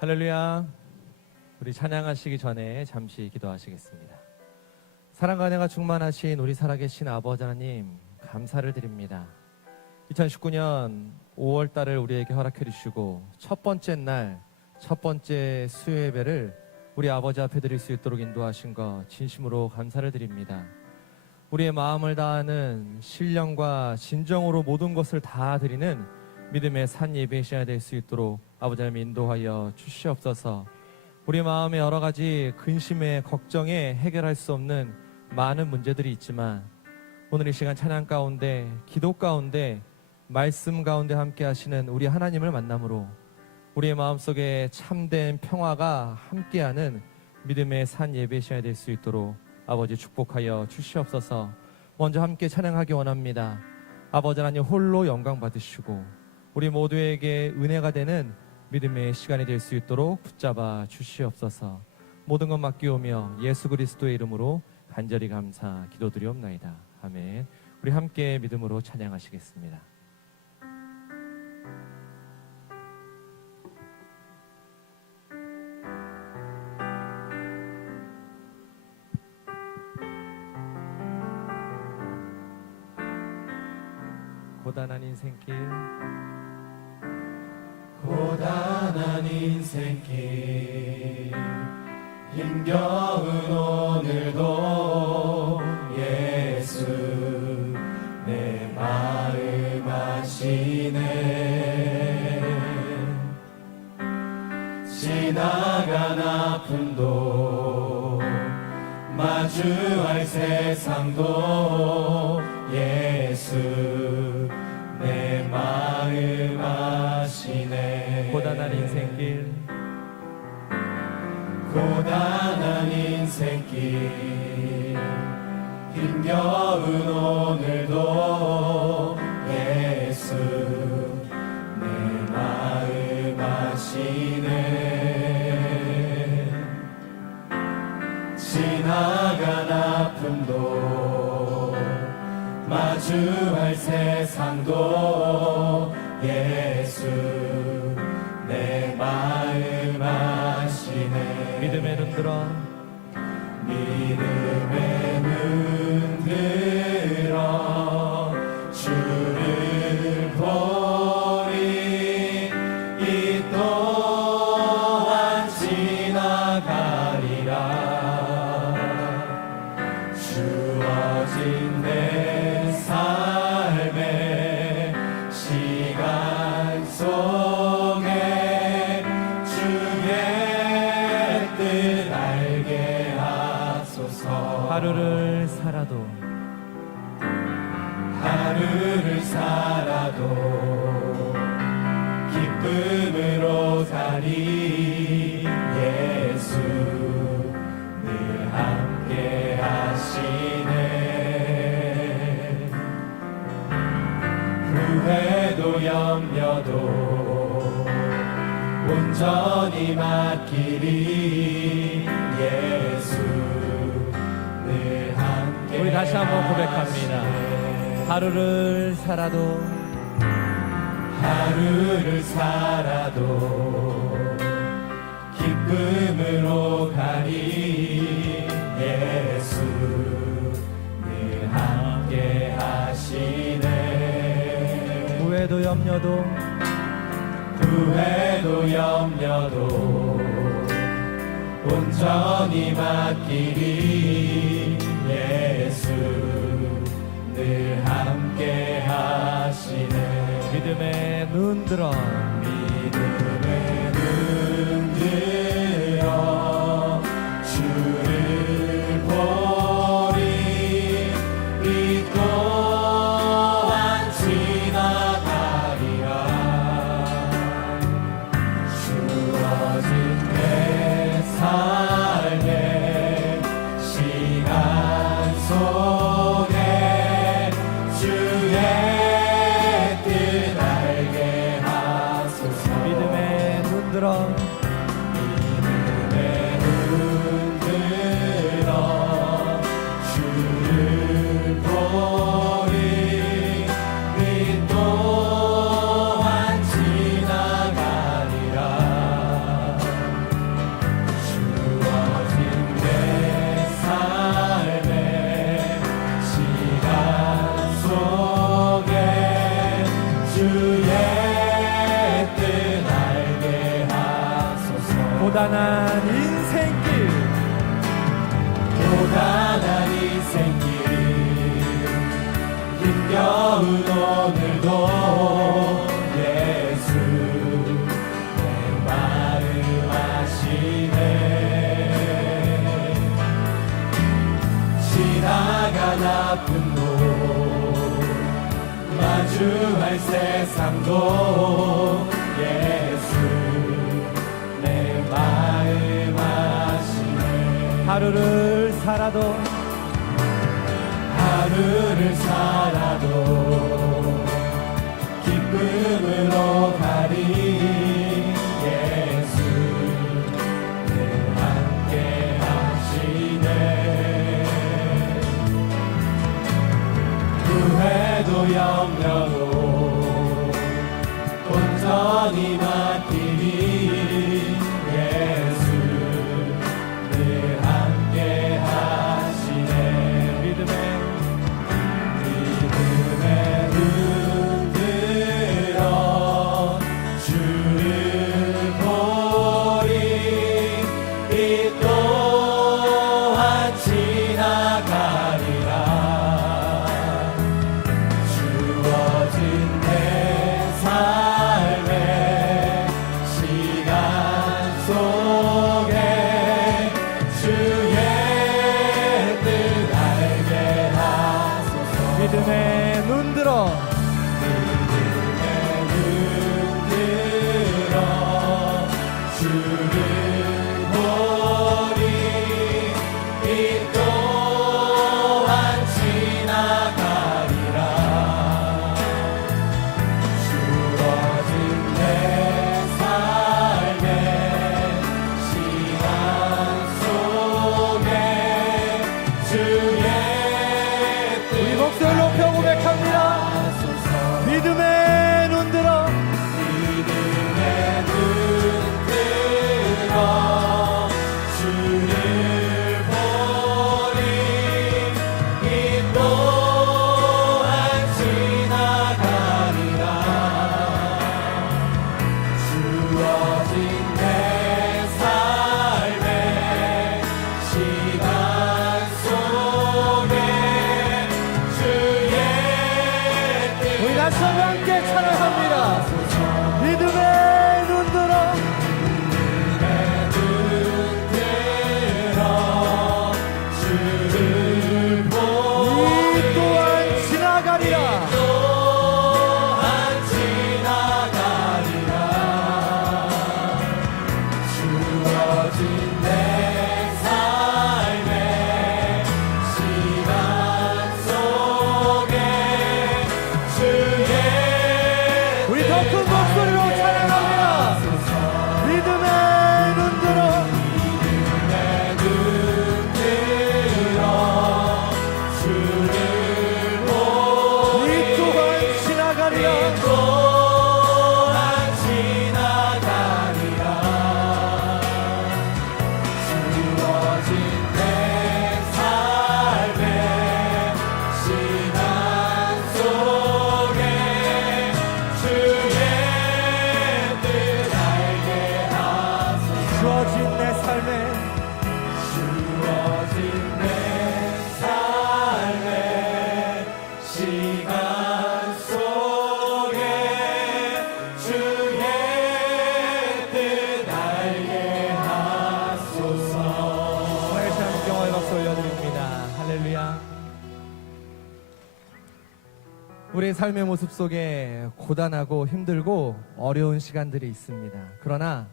할렐루야. 우리 찬양하시기 전에 잠시 기도하시겠습니다. 사랑과 은혜가 충만하신 우리 살아계신 아버지 하나님, 감사를 드립니다. 2019년 5월 달을 우리에게 허락해 주시고 첫 번째 날, 첫 번째 수요 예배를 우리 아버지 앞에 드릴 수 있도록 인도하신 것 진심으로 감사를 드립니다. 우리의 마음을 다하는 신령과 진정으로 모든 것을 다 드리는 믿음의 산 예배 시간이 될 수 있도록 아버지 하나님 인도하여 주시옵소서. 우리 마음에 여러 가지 근심에 걱정에 해결할 수 없는 많은 문제들이 있지만 오늘 이 시간 찬양 가운데, 기도 가운데, 말씀 가운데 함께 하시는 우리 하나님을 만남으로 우리의 마음속에 참된 평화가 함께하는 믿음의 산 예배 시간이 될 수 있도록 아버지 축복하여 주시옵소서. 먼저 함께 찬양하기 원합니다. 아버지 하나님 홀로 영광 받으시고 우리 모두에게 은혜가 되는 믿음의 시간이 될 수 있도록 붙잡아 주시옵소서. 모든 것 맡기오며 예수 그리스도의 이름으로 간절히 감사 기도드리옵나이다. 아멘. 우리 함께 믿음으로 찬양하시겠습니다. 고단한 인생길, 고단한 인생길, 힘겨운 오늘도 예수 내 마음 아시네. 지나간 아픔도 마주할 세상도 예수 내 마음 아시네. 고단한 인생길, 고단한 인생길, 힘겨운 오늘도 예수 내 마음 아시네. 지나간 아픔도 마주할 세상도 예수 내 마음 아시네. 믿음의 눈 들어, 믿음의 눈 들어 주를 보리. 이 또한 지나가리라. 주어진 내 삶의 시간 속에 주의 뜻 알게 하소서. 하루를 살아도 기쁨으로 가리. 예수 늘 함께 하시네. 후회도 염려도 온전히 맡기리. 예수 늘 함께 우리 다시 한번 고백합니다. 하시네. 하루를 살아도 기쁨으로 가리. 예수 늘 함께 하시네. 후회도 염려도 온전히 맡기리. 예수 늘 함께 하시네. 믿음의 눈 들어, 믿음의 눈 들어 주를 보리. 이 또한 지나가리라. 주어진 내 삶의 시간 속에 주의 뜻 알게 하소서. 어려운 오늘도 예수 내 마음 아시네. 지나간 아픔도 마주할 세상도 예수 내 마음 아시네. 하루를 살아도 기쁨으로 가리 예수 늘 함께 하시네. 후회도 염려도 온전히 맡기리 예수 늘 함께 하시네. 믿음의 눈 들어 주를 보리. 이 또한 지나가리라. 주어진 내 삶의 시간 속에 주의 뜻 알게 하소서. 믿음의 눈 들어 주를 보리. 이 또한 지나가리라. 주어진 내 삶의 시간 속에 주의 우리 목소리를 높여 고백합니다. 믿음의 눈 들어 믿음의 눈 들어 주를 보리. 이 또한 지나가리라. 주어진 내 삶의 시간 속에 주의 우리 다시 한번 함께 찬양합니다. 믿음의 눈 들어 주를 이 또한 지나가리라. 또한 지나가리라. 주어진 내 삶의 시간 속에 주의 우리 더 큰 목소리로 찬양합니다. 믿음의 눈 들어 내 눈 들어 주를 보리. 이 또한 지나가리라. 또한 지나가리라. 주어진 내 삶의 시간 속에 주의 뜻 알게 하소서. 주어진 내 삶에 주어진 내 삶의 시간 속에 주의 뜻 알게 하소서. 다시 한번 영광의 박수 올려드립니다. 할렐루야. 우리의 삶의 모습 속에 고단하고 힘들고 어려운 시간들이 있습니다. 그러나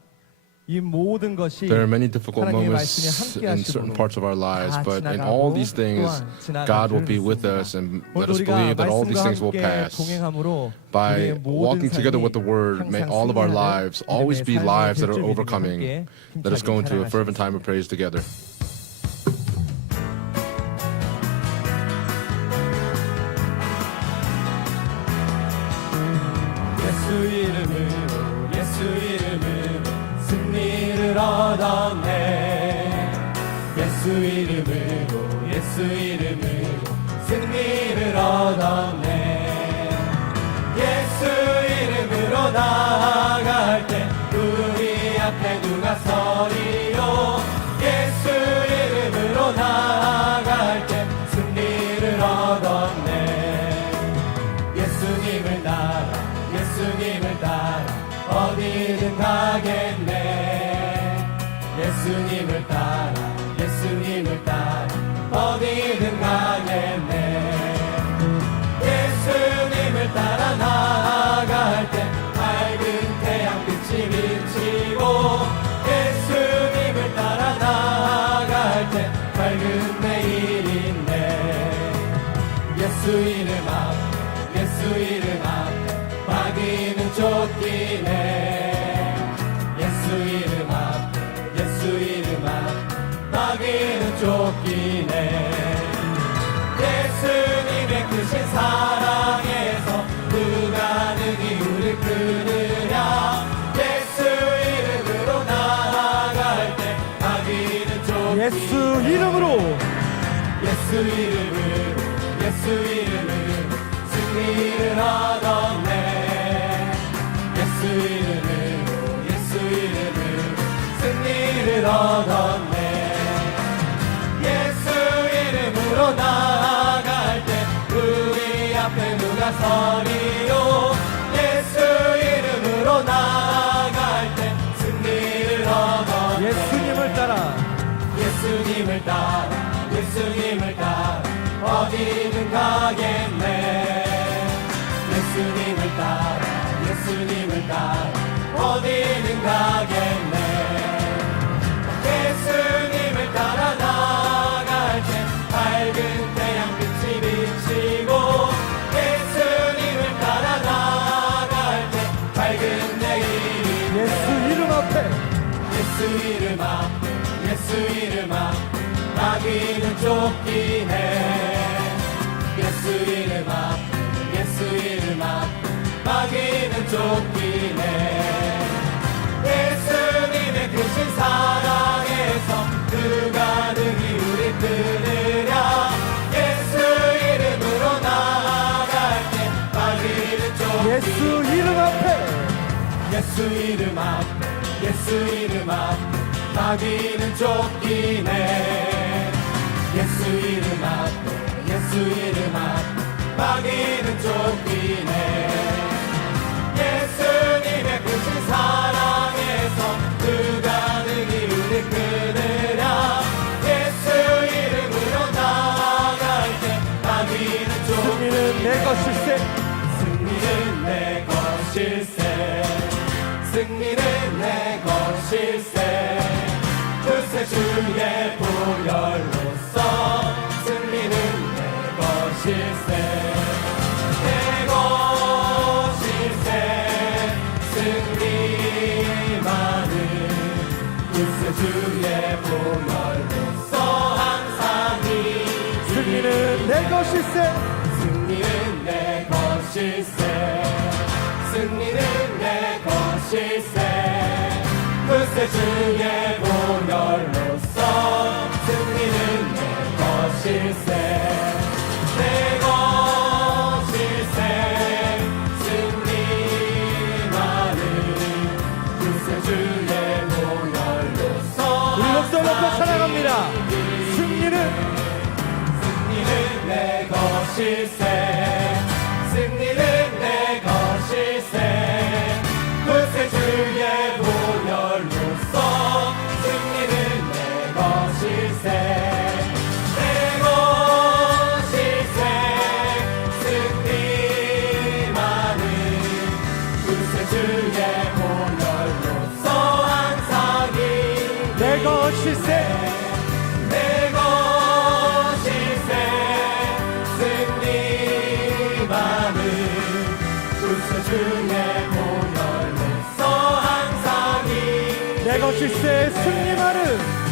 이 모든 것이 There are many difficult 하나님의 moments 말씀이 함께 in certain 하심으로 parts of our lives, 다 but in 지나가고 all these things, 또한 지나갈 God will 줄 be with 믿습니다. us, and 오늘 let us 우리가 believe that all these 말씀과 things will 함께 pass. 동행함으로 By 우리의 모든 walking together 삶이 with the Word, may 항상 all of our 승리하는 lives always be 믿음의 lives that 삶을 are 될 줄 overcoming. 믿음으로 Let us go into a 함께 fervent time of 찬양하시겠습니다. praise together. 예수 이름으로 예수 이름으로 승리를 얻었네. 예수 이름으로 예수 이름으로 승리를 얻었네. 예수 이름으로 나아갈 때 우리 앞에 누가 서리요. 예수 이름으로 나아갈 때 승리를 얻었네. 예수님을 따라 어디든 가겠네. 예수님을 따라 예수님을 따라 어디든 가겠네. 예수님을 따라 나아갈 때 밝은 태양빛이 비치고 예수님을 따라 나아갈 때 밝은 내일인데 예수 이름 앞 예수 이름 앞 마귀는 쫓기네. 예수 이름 앞 예수 이름 앞 마귀는 쫓기네. 예수님의 크신 사랑에서 누가 능히 우리를 끊으랴. 예수 이름으로 나아갈 때 마귀는 쫓기네. 예수 이름으로 예수 이름으로 예수 이름으로 승리를 얻었네. 예수 이름으로 예수 이름으로 승리를 얻었네. 예수 이름으로 나아갈 때 우리 앞에 누가 서리요. 예수 이름으로 나아갈 때 승리를 얻었네. 예수님을 따라 예수님을 따라 예수님을 따라 어디든 가겠네. 예수님을 따라 예수님을 따라 어디든 가겠네. 예수님을 따라 나아갈 때 밝은 태양빛이 비치고 예수님을 따라 나아갈 때 밝은 내일이 예수 이름 앞에 예수 이름 앞 예수 이름 앞 마귀는 쫓기네. 예수 이름 앞 예수 이름 앞 마귀는 쫓기네. 예수님의 크신 사랑에서 누가 능히 우리 끊으랴. 예수 이름으로 나아갈 때 마귀는 쫓기네. 예수 이름 앞에 예수 이름 앞 예수 이름 앞 마귀는 쫓기네. 예수 이름 앞 예수 이름 앞 마귀는 쫓기네. 예수님의 크신 사랑에서 누가 능히 우리 끊으랴. 예수 이름으로 나아갈 때 마귀는 승리는 쫓기네. 내 것일세. 승리는 내 것일세. 승리는 내 것일세. 구세주의 보혈로서 승리는 내 것일세. 내 것일세. 승리만은 구세주의 보혈로서 항상 승리는 내 것일세. 승리는 내 것일세. 승리는 내 것일세. 구세주의 보혈로서 승리는 내 것일세. 내 것일세. 승리만은 구세주의 보혈로서 우리 목소리 높여 찬양합니다. 승리는 승리는 내 것일세. 승리는 내 것일세. 구세주의 보혈로서 승리는 내 것일세. 내 것일세. 승리만은 구세주의 보혈로서 항상 내 것일세. 내 것일세. 승리만은 구세주의 보혈로서 항상 내 것일세. 승리만은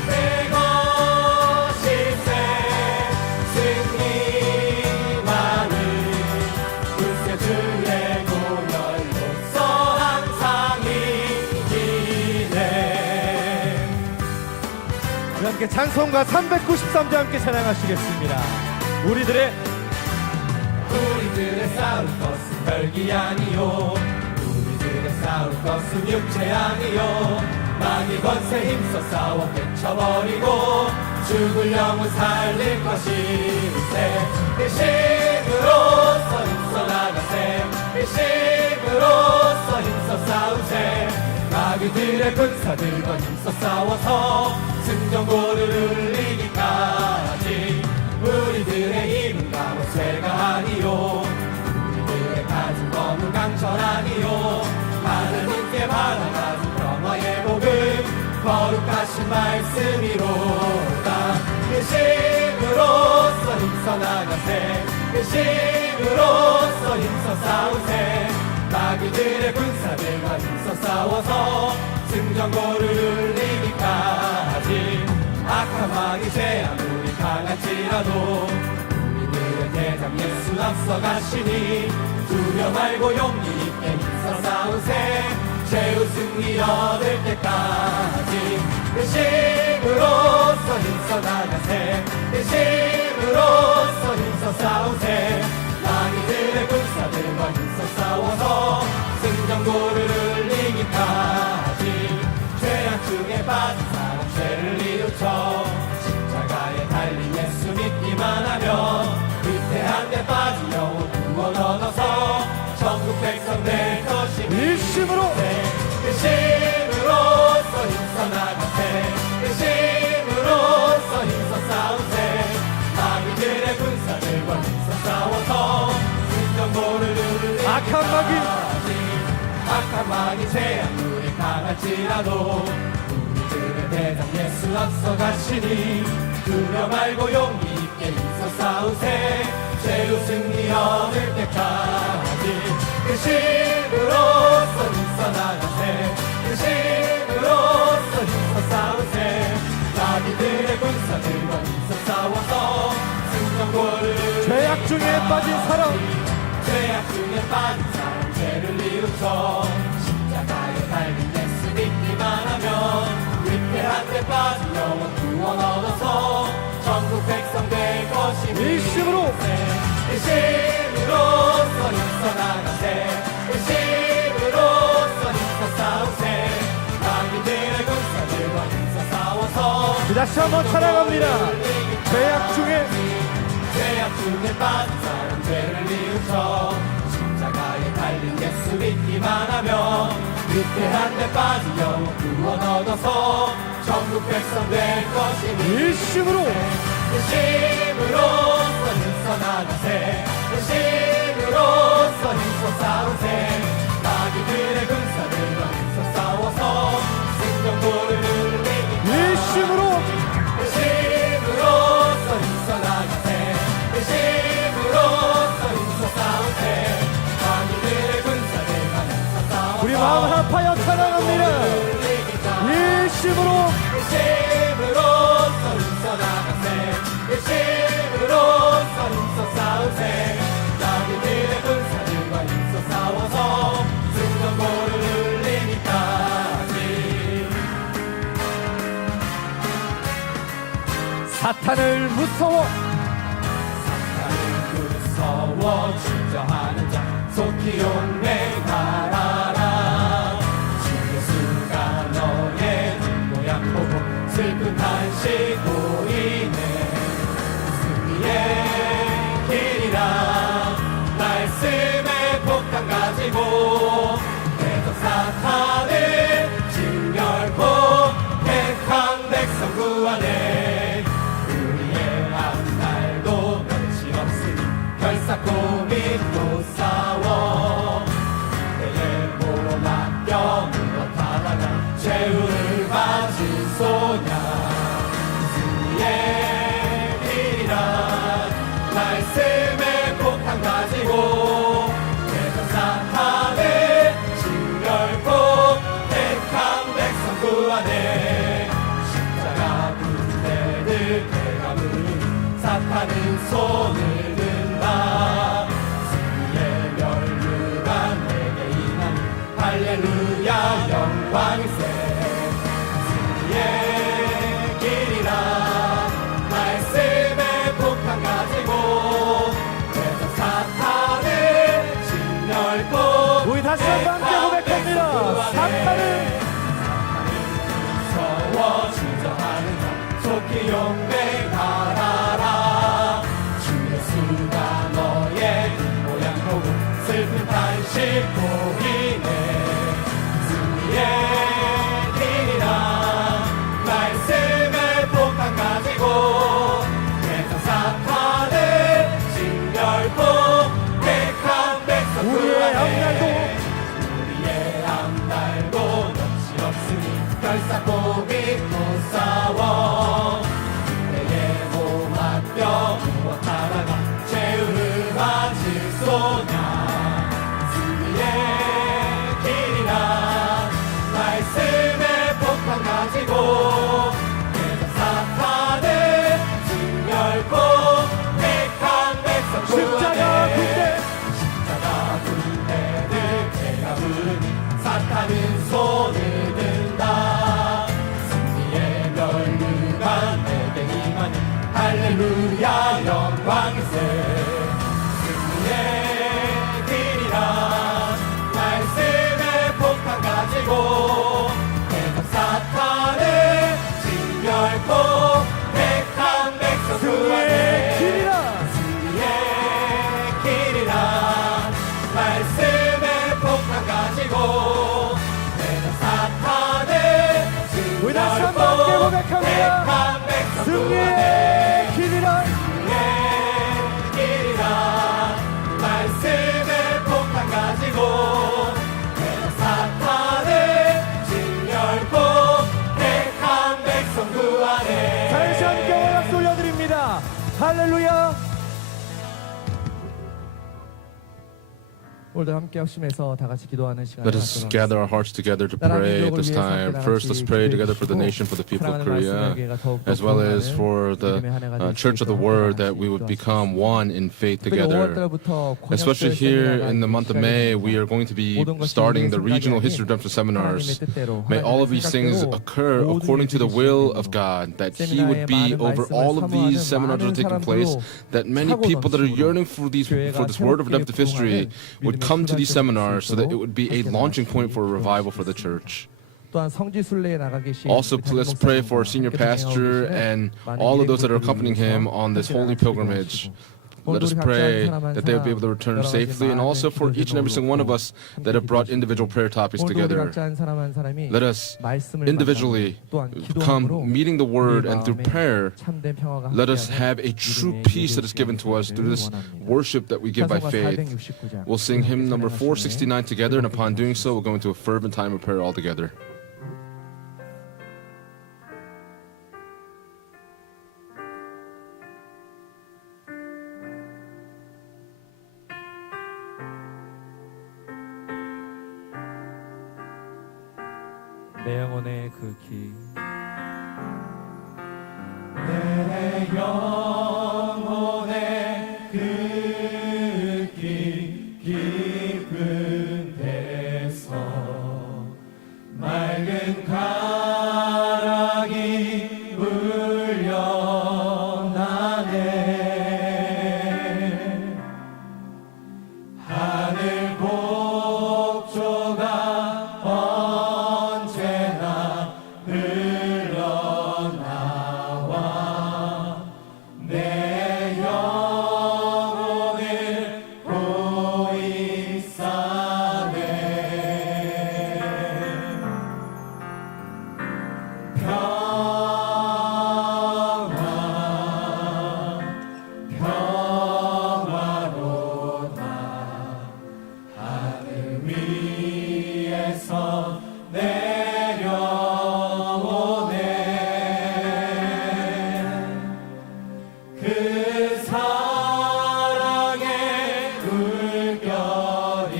내 것일세. 승리만은 구세주의 보혈로서 항상 이기네. 우리 함께 찬송가 393절 함께 찬양하시겠습니다. 우리들의 싸울 것은 혈기 아니요. 우리들의 싸울 것은 육체 아니요. 마귀 권세 힘써 싸워 깨쳐버리고 죽을 영혼 살릴 것일세. 그 힘으로써 힘써 나가세. 그 힘으로써 마귀들의 군사들과 힘써 싸워서 승전고를 울리기까지 우리들의 힘은 강호쇠가 아니요 우리들의 가진 검은 강철아니요 하느님께 받아가진 평화의 복음 거룩하신 말씀이로다 그 힘으로써 힘써 나가세 그 힘으로써 힘써 싸우세 마귀들의 군사들과 힘써 싸워서 승전고를 울리기까지 악한 마귀 제 아무리 강할지라도 우리들의 대장 예수 앞서가시니 두려 말고 용기 있게 힘써 싸우세 최후 승리 얻을 때까지 그 힘으로써 힘써 나가세 그 힘으로써 힘써 싸우세 마귀들의 군사들과 힘써 싸워서 승전고를 울리기까지 죄악 중에 빠진 사람 죄를 이루쳐 십자가에 달린 예수 믿기만 하면 위태한 데 빠진 영혼 구원 얻어서 전국 백성 될 것이니 일심으로 그 힘으로써 힘써 나가세 그 힘으로써 힘써 싸우세 마귀들의 군사들과 힘써 싸워서 승전고를 울리기까지 악한 마귀 악한 마귀 제약물이 강할지라도 우리들의 대장 예수 앞서가시니 두려 말고 용기 있게 힘써 싸우세 최후 승리 얻을 때까지 그 힘으로써 힘써 나가세 그 힘으로써 힘써 싸우세 마귀들의 군사들과 힘써 싸워서 승전고를 죄악 중에 빠진 사람 죄악 중에 빠진 사람 죄를 이루쳐 십자가에 달린 예수 믿기만 하면 위태한 데 빠진 영혼 구원 얻어서 전국 백성 될 것이니 일심으로 그 힘으로써 힘써 나가세 그 힘으로써 힘써 싸우세 마귀들의 군사들과 힘써 싸워서 다시 한번 찬양합니다. 죄악 중에 죄악 중에 빠진 사람 죄를 이루쳐 십자가에 달린 예수 믿기만 하면 위태한 데 빠진 영혼 구원 얻어서 전국 백성 될 것이니 일심으로 그 힘으로써 힘써 나가세 그 힘으로써 힘써 싸우세 마귀들의 군사들과 힘써 싸워서 승전고를 울리기까지 일심으로 그 힘으로써 힘써 나가세 그 힘으로써 힘써 싸우세 마귀들의 군사들과 힘써 싸워서 우리 마음 합하여 찬양합니다. 일심으로 그 힘으로써 힘써 나가세 그 힘으로써 힘써 싸우세 마귀들의 군사들과 힘써 싸워서 승전고를 울리기까지 사탄을 무서워 나는 무서워 주저하는 자 속히 용맹하라 주 예수가 너의 뒷모양 보고 슬픈 한시 보이네 승리의 길이라 말씀의 폭탄 가지고 계속 사탄을 진멸코 택한 백성 구하네 우리의 앞날도 끝이 없으니 결사코 믿고 싸워 내게 못 맡겨 물러타다가 최후를 맞을 소냐 승리의 길이라 말씀의 폭탄 가지고 계속 사탄을 진멸코 택한 백성 구하네 십자가 군대를 대감은 사탄은 손을 든다 승리의 멸류관 내게 임하니 할렐루야 영광일세 승리의 길이라 말씀의 폭탄 가지고 계속 사탄을 진멸코 우리 다시 한번 함께 고백합니다. 사탄을 무서워 주저하는 자 속히 용맹하라 주 예수가 너의 뒷모양 보고 슬픈 탄식 보이네 승리의 폭탄 가지고 내가 사탄을 우리 다시 진멸하고 한번 함께 고백합니다. 택한 백성 승리의 길이란 길이라 말씀의 폭탄 가지고 내가 사탄을 진멸고 택한 백성 구하네. 다시 함께 박수 올려드립니다. 할렐루야. 오늘도 함께 합심해서 다 같이 기도하는 시간을 Let us 갖도록 gather our 하겠습니다. hearts together to pray at this time. First, let's pray together for the nation, for the people of Korea, as well as for the Church of the Word, that we would become one in faith together. Especially here in the month of May, we are going to be starting the regional history redemption seminars. May all of these things occur according to the will of God, that He would be over all of these seminars that are taking place, that many people that are yearning for this word of redemptive history would come to these seminars so that it would be a launching point for a revival for the church. Also, let's pray for our senior pastor and all of those that are accompanying him on this holy pilgrimage. Let us pray that they will be able to return safely, and also for each and every single one of us that have brought individual prayer topics together. Let us individually come meeting the Word, and through prayer, let us have a true peace that is given to us through this worship that we give by faith. We'll sing hymn number 469 together, and upon doing so, we'll go into a fervent time of prayer all together. 내 영혼의 그 길. 내 영혼의 그 길 깊은 데서 맑은 가락이 울려나네. 하늘 복조가 언제나 흘러나와 내 영혼을 보이사네. 평화로다 하늘 위에서 내려오네. 그 사랑의 물결이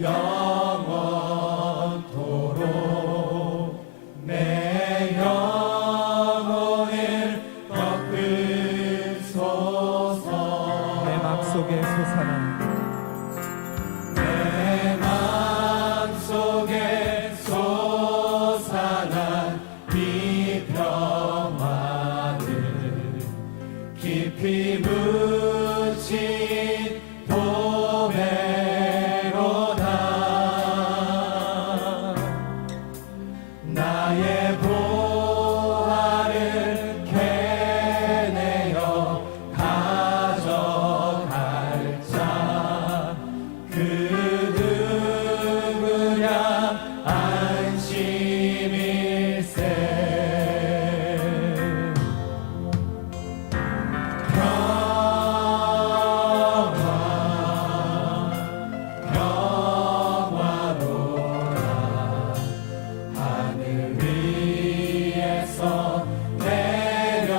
영원토록 내 영혼을 덮으소서. 내 맘속에 솟아나 내 맘속에 솟아난 이 평화를 깊이 묻힌 도배로다. 나의 보화를 캐내어 가져갈 자 그 누구냐 안심일세. 평화로다 하늘 위에서 내려오네.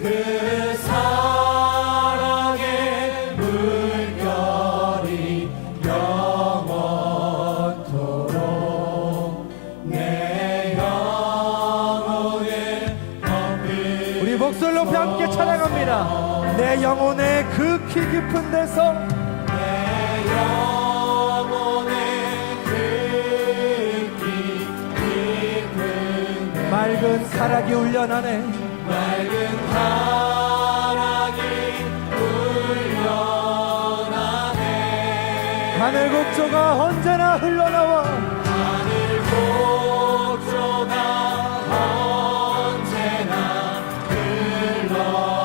그 사랑의 물결이 영원토록 내 영혼을 덮을. 우리 목소리 높이 함께 찬양합니다. 내 영혼의 그 키 깊은 데서 내 영혼의 그 깊은 데 맑은 가락이 울려나네. 맑은 가락이 울려나네. 하늘 곡조가 언제나 흘러나와 하늘 복조가 언제나 흘러나와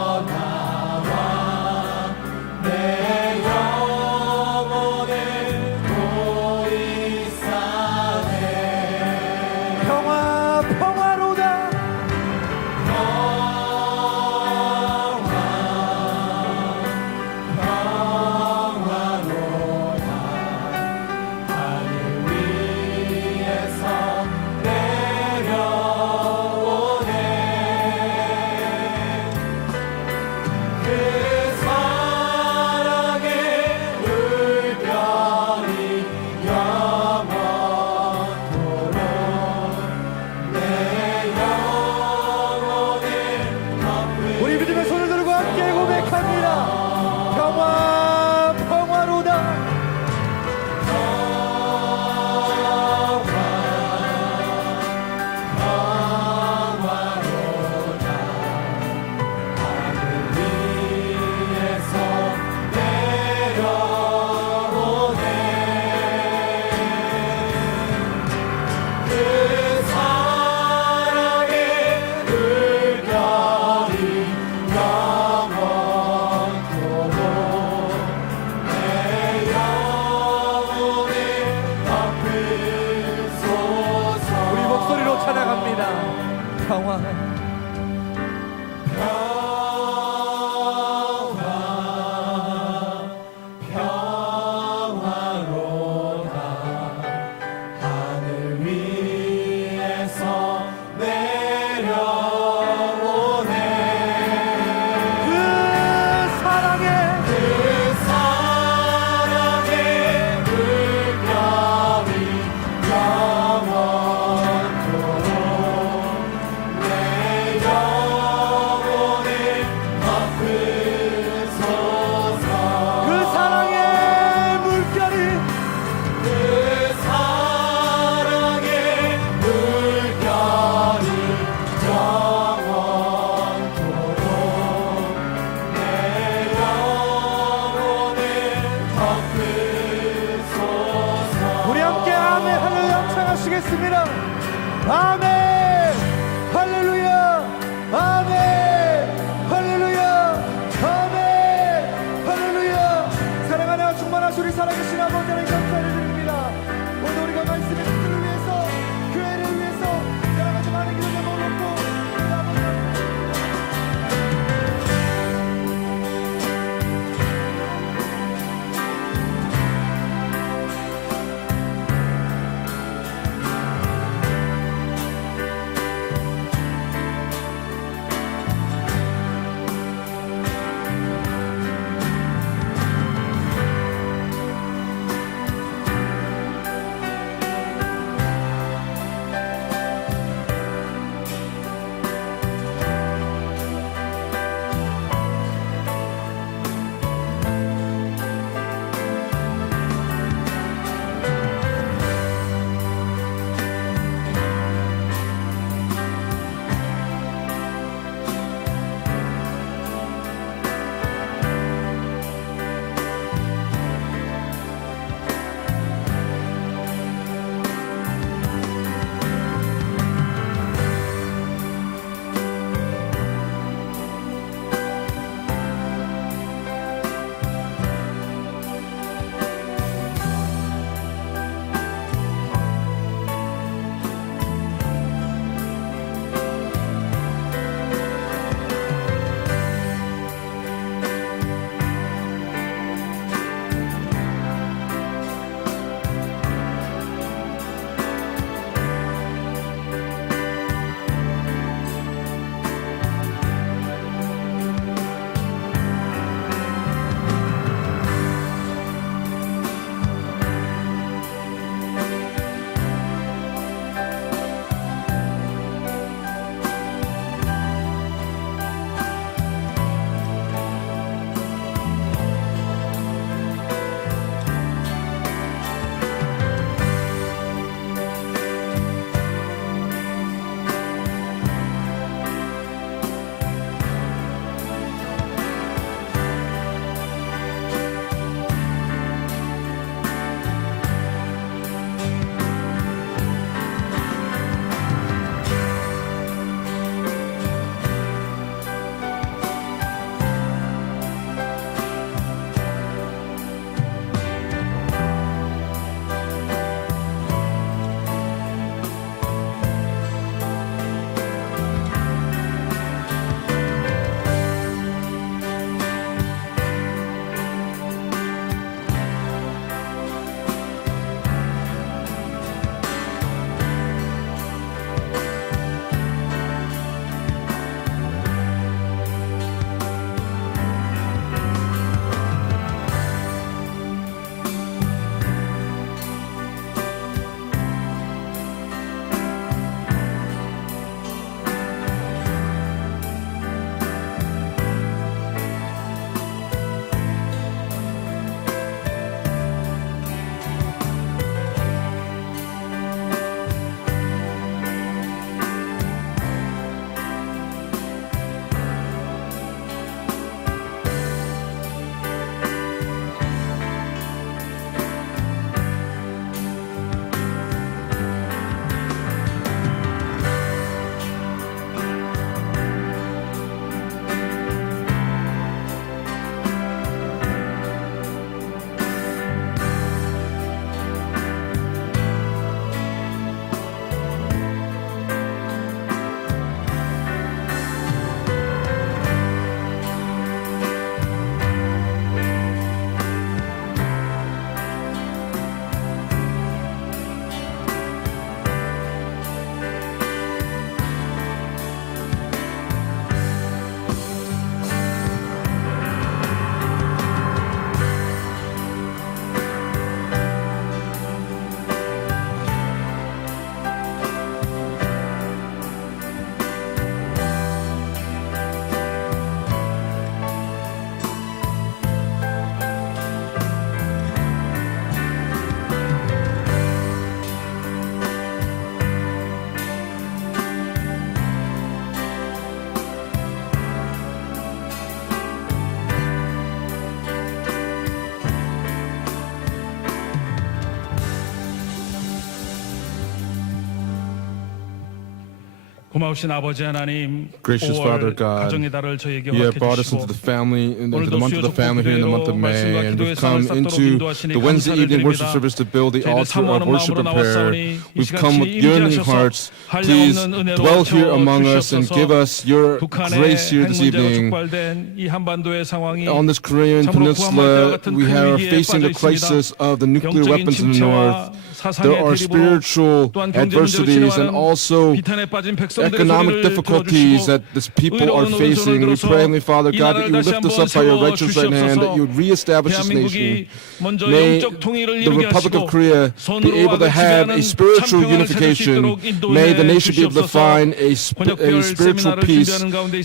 고마우신 아버지 하나님, Gracious Father 5월 God, 가정의 달을 저희에게 You have 허락해 brought us into 주시고 the family, into the 오늘도 month of the 수요 family here in the month of 말씀과 May, and 기도의 we've come 상을 쌓도록 into 인도하시니 the Wednesday 감사를 evening worship 드립니다. service to build the 저희들 altar 사모하는 of worship 마음으로 and prayer. 나왔사오니 이 We've come with 시간같이 yearning 임재하셔서 hearts. Please 한량없는 은혜로 dwell here among us and 채워주시옵소서. give us your 북한의 grace here 핵 this 문제로 evening. 촉발된 이 한반도의 상황이 On this Korean 참으로 peninsula, 구한말대와 같은 we 큰 are 위기에 facing 빠져 the crisis 있습니다. of the nuclear 영적인 weapons in the north. 침체와 사상의 There are 대립으로 spiritual 또한 경제 문제로 adversities and 진행하는 also 비탄에 빠진 백성들의 economic 소리를 difficulties 들어주시고 that this people are 의로운 facing. We 오른손을 pray, Heavenly Father 이 God, that 나라를 you would 다시 lift us 한번 up by your 세워 righteous right hand, that you would reestablish this nation. 대한민국이 먼저 May 영적 통일을 the 이루게 Republic 하시고 of Korea be able to have a spiritual unification. May the nation be able to find a spiritual peace.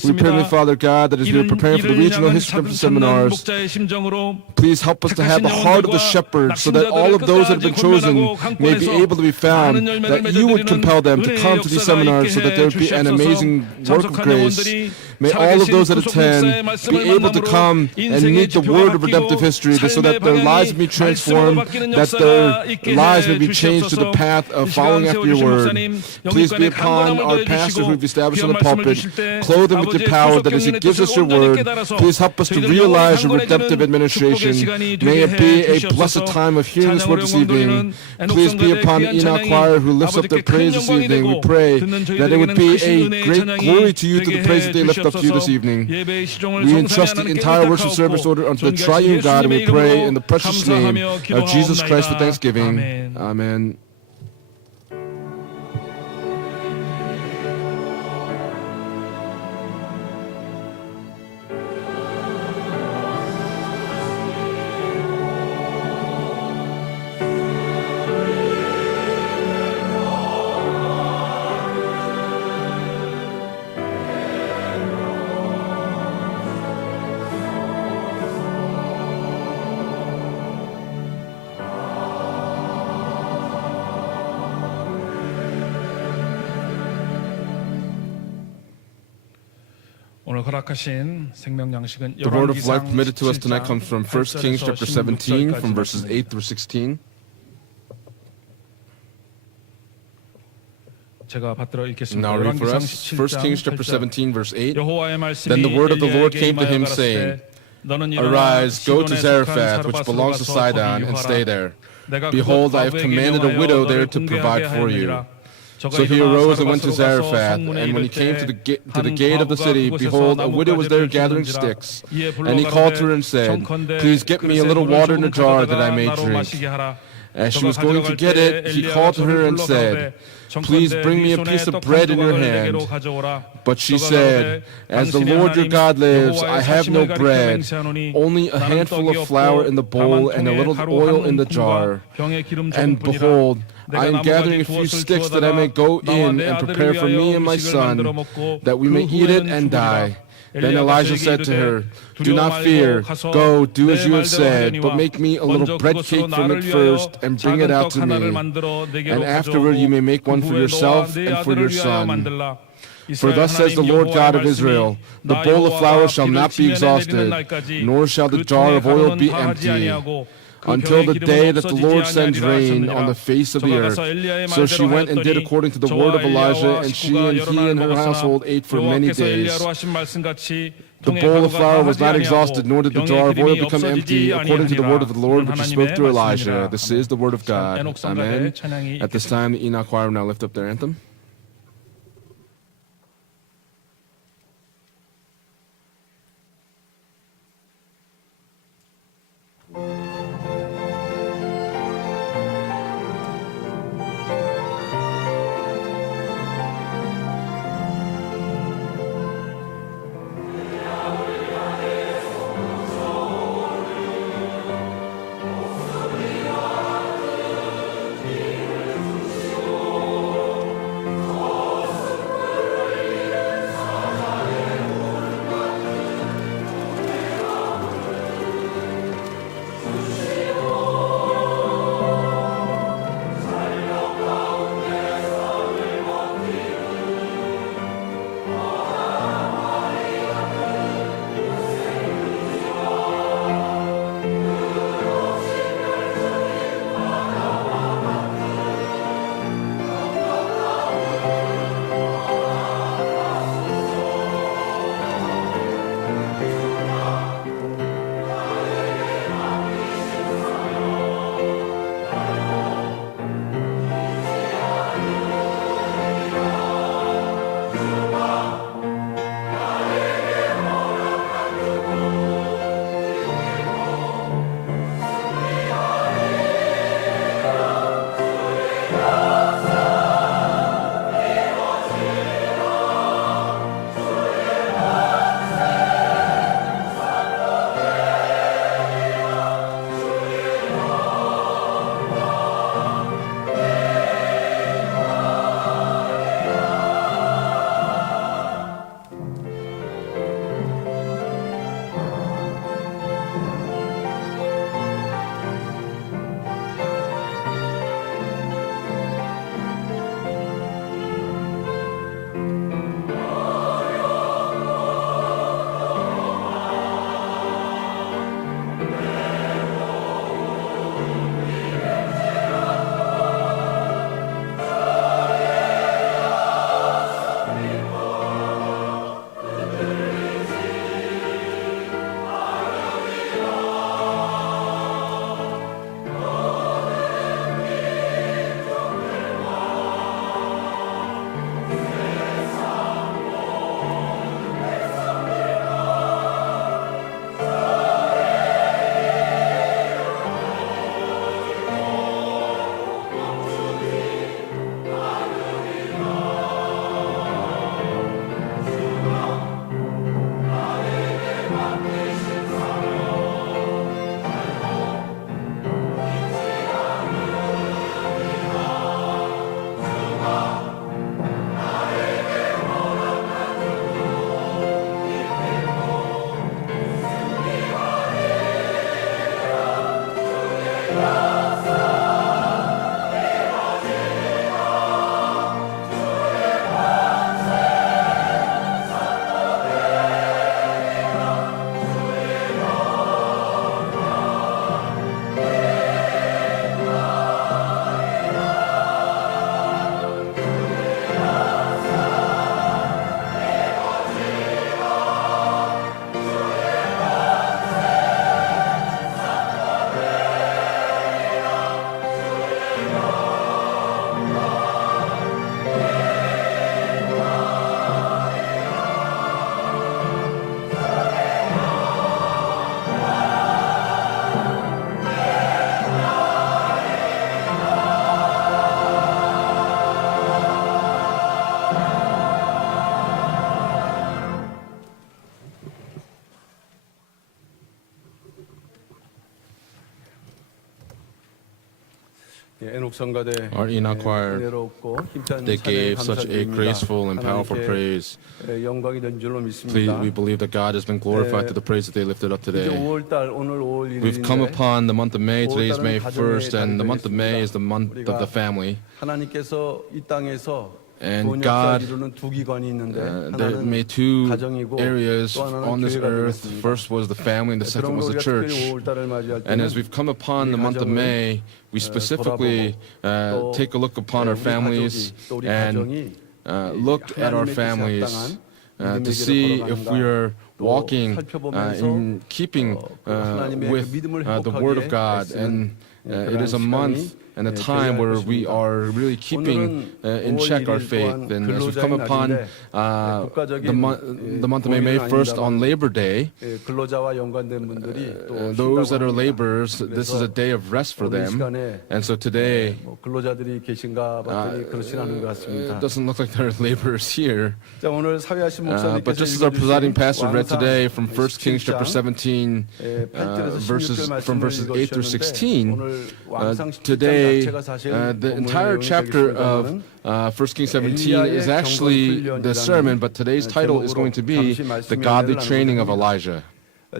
We pray, Heavenly Father God, that as we are preparing for the regional history seminars, please help us to have the heart of the shepherd so that all of those that have been chosen may be able to be found, that you would compel them to come to these seminars so that there would be an amazing work of grace. May all of those that attend be able to come and meet the word of redemptive history so that their lives may be transformed, that their lives may be changed to the path of following after your word. Please be upon our pastor who we've established in the pulpit. Clothe him with your power that as he gives us your word, please help us to realize your redemptive administration. May it be a blessed time of hearing this word this evening. Please be upon the Enoch choir who lifts up their praise this evening. We pray that it would be a great glory to you through the praise that they lift up to you this evening. We entrust the entire worship service order unto the triune God, and we pray in the precious name of Jesus Christ with thanksgiving. Amen. 오늘 허락하신 생명 양식은 The word of life 열왕기상 permitted to us tonight 17장 comes from 1 Kings chapter 17, from verses 8 through 16. 제가 받들어 읽겠습니다. Now read for 열왕기상 us 1 Kings chapter 17장 17, verse 8. 여호와의 말씀이 Then the word of the Lord 엘리야에게 came to him, 임하여 saying, 가라사대 너는 일어나 Arise, go to 시돈에 속한 Zarephath, which 사르밧으로 belongs to 가서 Sidon, 거기 and stay 유하라. there. 내가 Behold, 그곳 I have 과부에게 commanded a 명하여 widow 너를 there to 분배하게 provide for you. 하였느니라. 저가 So he 일어나 arose and went to 사르밧으로 가서 Zarephath, 성문에 and when he 이를 came to the 때 gate of the 한 city, 과부가 behold, a 그곳에서 widow was there 나뭇가지를 gathering 주는지라. sticks. 이에 And he called to her 불러가로되 and said, 청컨대 Please get me a 그릇에 little 물을 water in a 조금 jar that I 가져다가 may 나로 drink. 마시게 하라. As she 저가 was going to 가져갈 get 때 it, he 엘리야가 called to her 저를 and said, 불러가로되 Please 청컨대 bring me 네 a piece 손에 of bread in your 떡 한 hand. 조각을 내게로 가져오라. But she 저가 said, 가로되 As the 당신의 Lord your 하나님 God lives, I 여호와의 have no 사심을 가리켜 bread, 맹세하노니 only a 나는 handful 떡이 of flour in the 없고 bowl 다만 and a 통에 little 가루 oil 한 in the 움큼과 jar. 병에 기름 And 조금뿐이라. behold, 내가 I am gathering a 나뭇가지 few 두엇을 sticks that I may 주워다가 go 나와 in 내 and 아들을 prepare for me 위하여 and my 음식을 son, 만들어 먹고 that we 그 may eat it 후에는 and die. 죽으리라. Then 엘리야가 Elijah 저에게 said to her, 이르되 Do not 두려워 fear, 말고 가서 go, do 내 as you have 말대로 said, 하려니와 but make me a little 먼저 bread 그것으로 cake from 나를 it 위하여 first and bring it 작은 out 떡 to 하나를 me. 만들어 내게로 And afterward you may make one for yourself and for your son. For thus says the Lord God of Israel, the bowl of flour shall not be exhausted, nor shall the jar of oil be empty, until the day that the Lord sends rain on the face of the earth. So she went and did according to the word of Elijah, and he and her household ate for many days. The bowl of flour was not exhausted, nor did the jar of oil become empty, according to the word of the Lord which he spoke through Elijah. This is the word of God. Amen. At this time, the Enoch choir will now lift up their anthem. Our Enoch choir, they gave such a graceful and powerful praise. 영광이 된 줄로 Please, 믿습니다. we believe that God has been glorified through the praise that they lifted up 이제 today. 5월달 오늘 5월 We've come 1일인데 upon the month of May. Today is May 가정의 1st, and the month of May is the month of the family. 하나님께서 이 땅에서 And 좋은 God, 역사를 이루는 두 기관이 있는데 there 하나는 made two 가정이고 areas 또 하나는 on this 교회가 earth. 되겠습니다. First was the family, and the second 그런 was 거 the 우리가 church. 특별히 5월달을 맞이할 And 때는 as we've come upon the month of 가정을, May, we specifically take a look upon our 우리 families 가족이, 또 우리 and 가정이 look at our 하나님의 families 뜻에 to see if we are walking 살펴보면서 in keeping 하나님의 with 그 믿음을 the Word of 회복하기에 God. 애쓰는 And it is a 그러한 month and a 시간이 time where we 되어야 할 are really keeping in check our faith. And as we've come upon the month of May 1st on Labor Day, 예, 근로자와 연관된 분들이 또 those that 쉰다고 are 합니다. laborers, this is a day of rest for 오늘 이 them. 시간에 And so today, 뭐 근로자들이 계신가 봤더니 그렇진 않은 것 같습니다. it doesn't look like there are laborers here. 자, 오늘 사회하신 But 목사님께서 just as our presiding pastor read 왕상 today from 1 Kings 17장, chapter 17, 8절에서 from verses 8 through 16, 오늘 왕상 17장 today 자체가 사실 the 본문의 entire 내용이 chapter of 되겠습니다마는 1 Kings 17 is actually the sermon, but today's title is going to be The Godly Training of Elijah.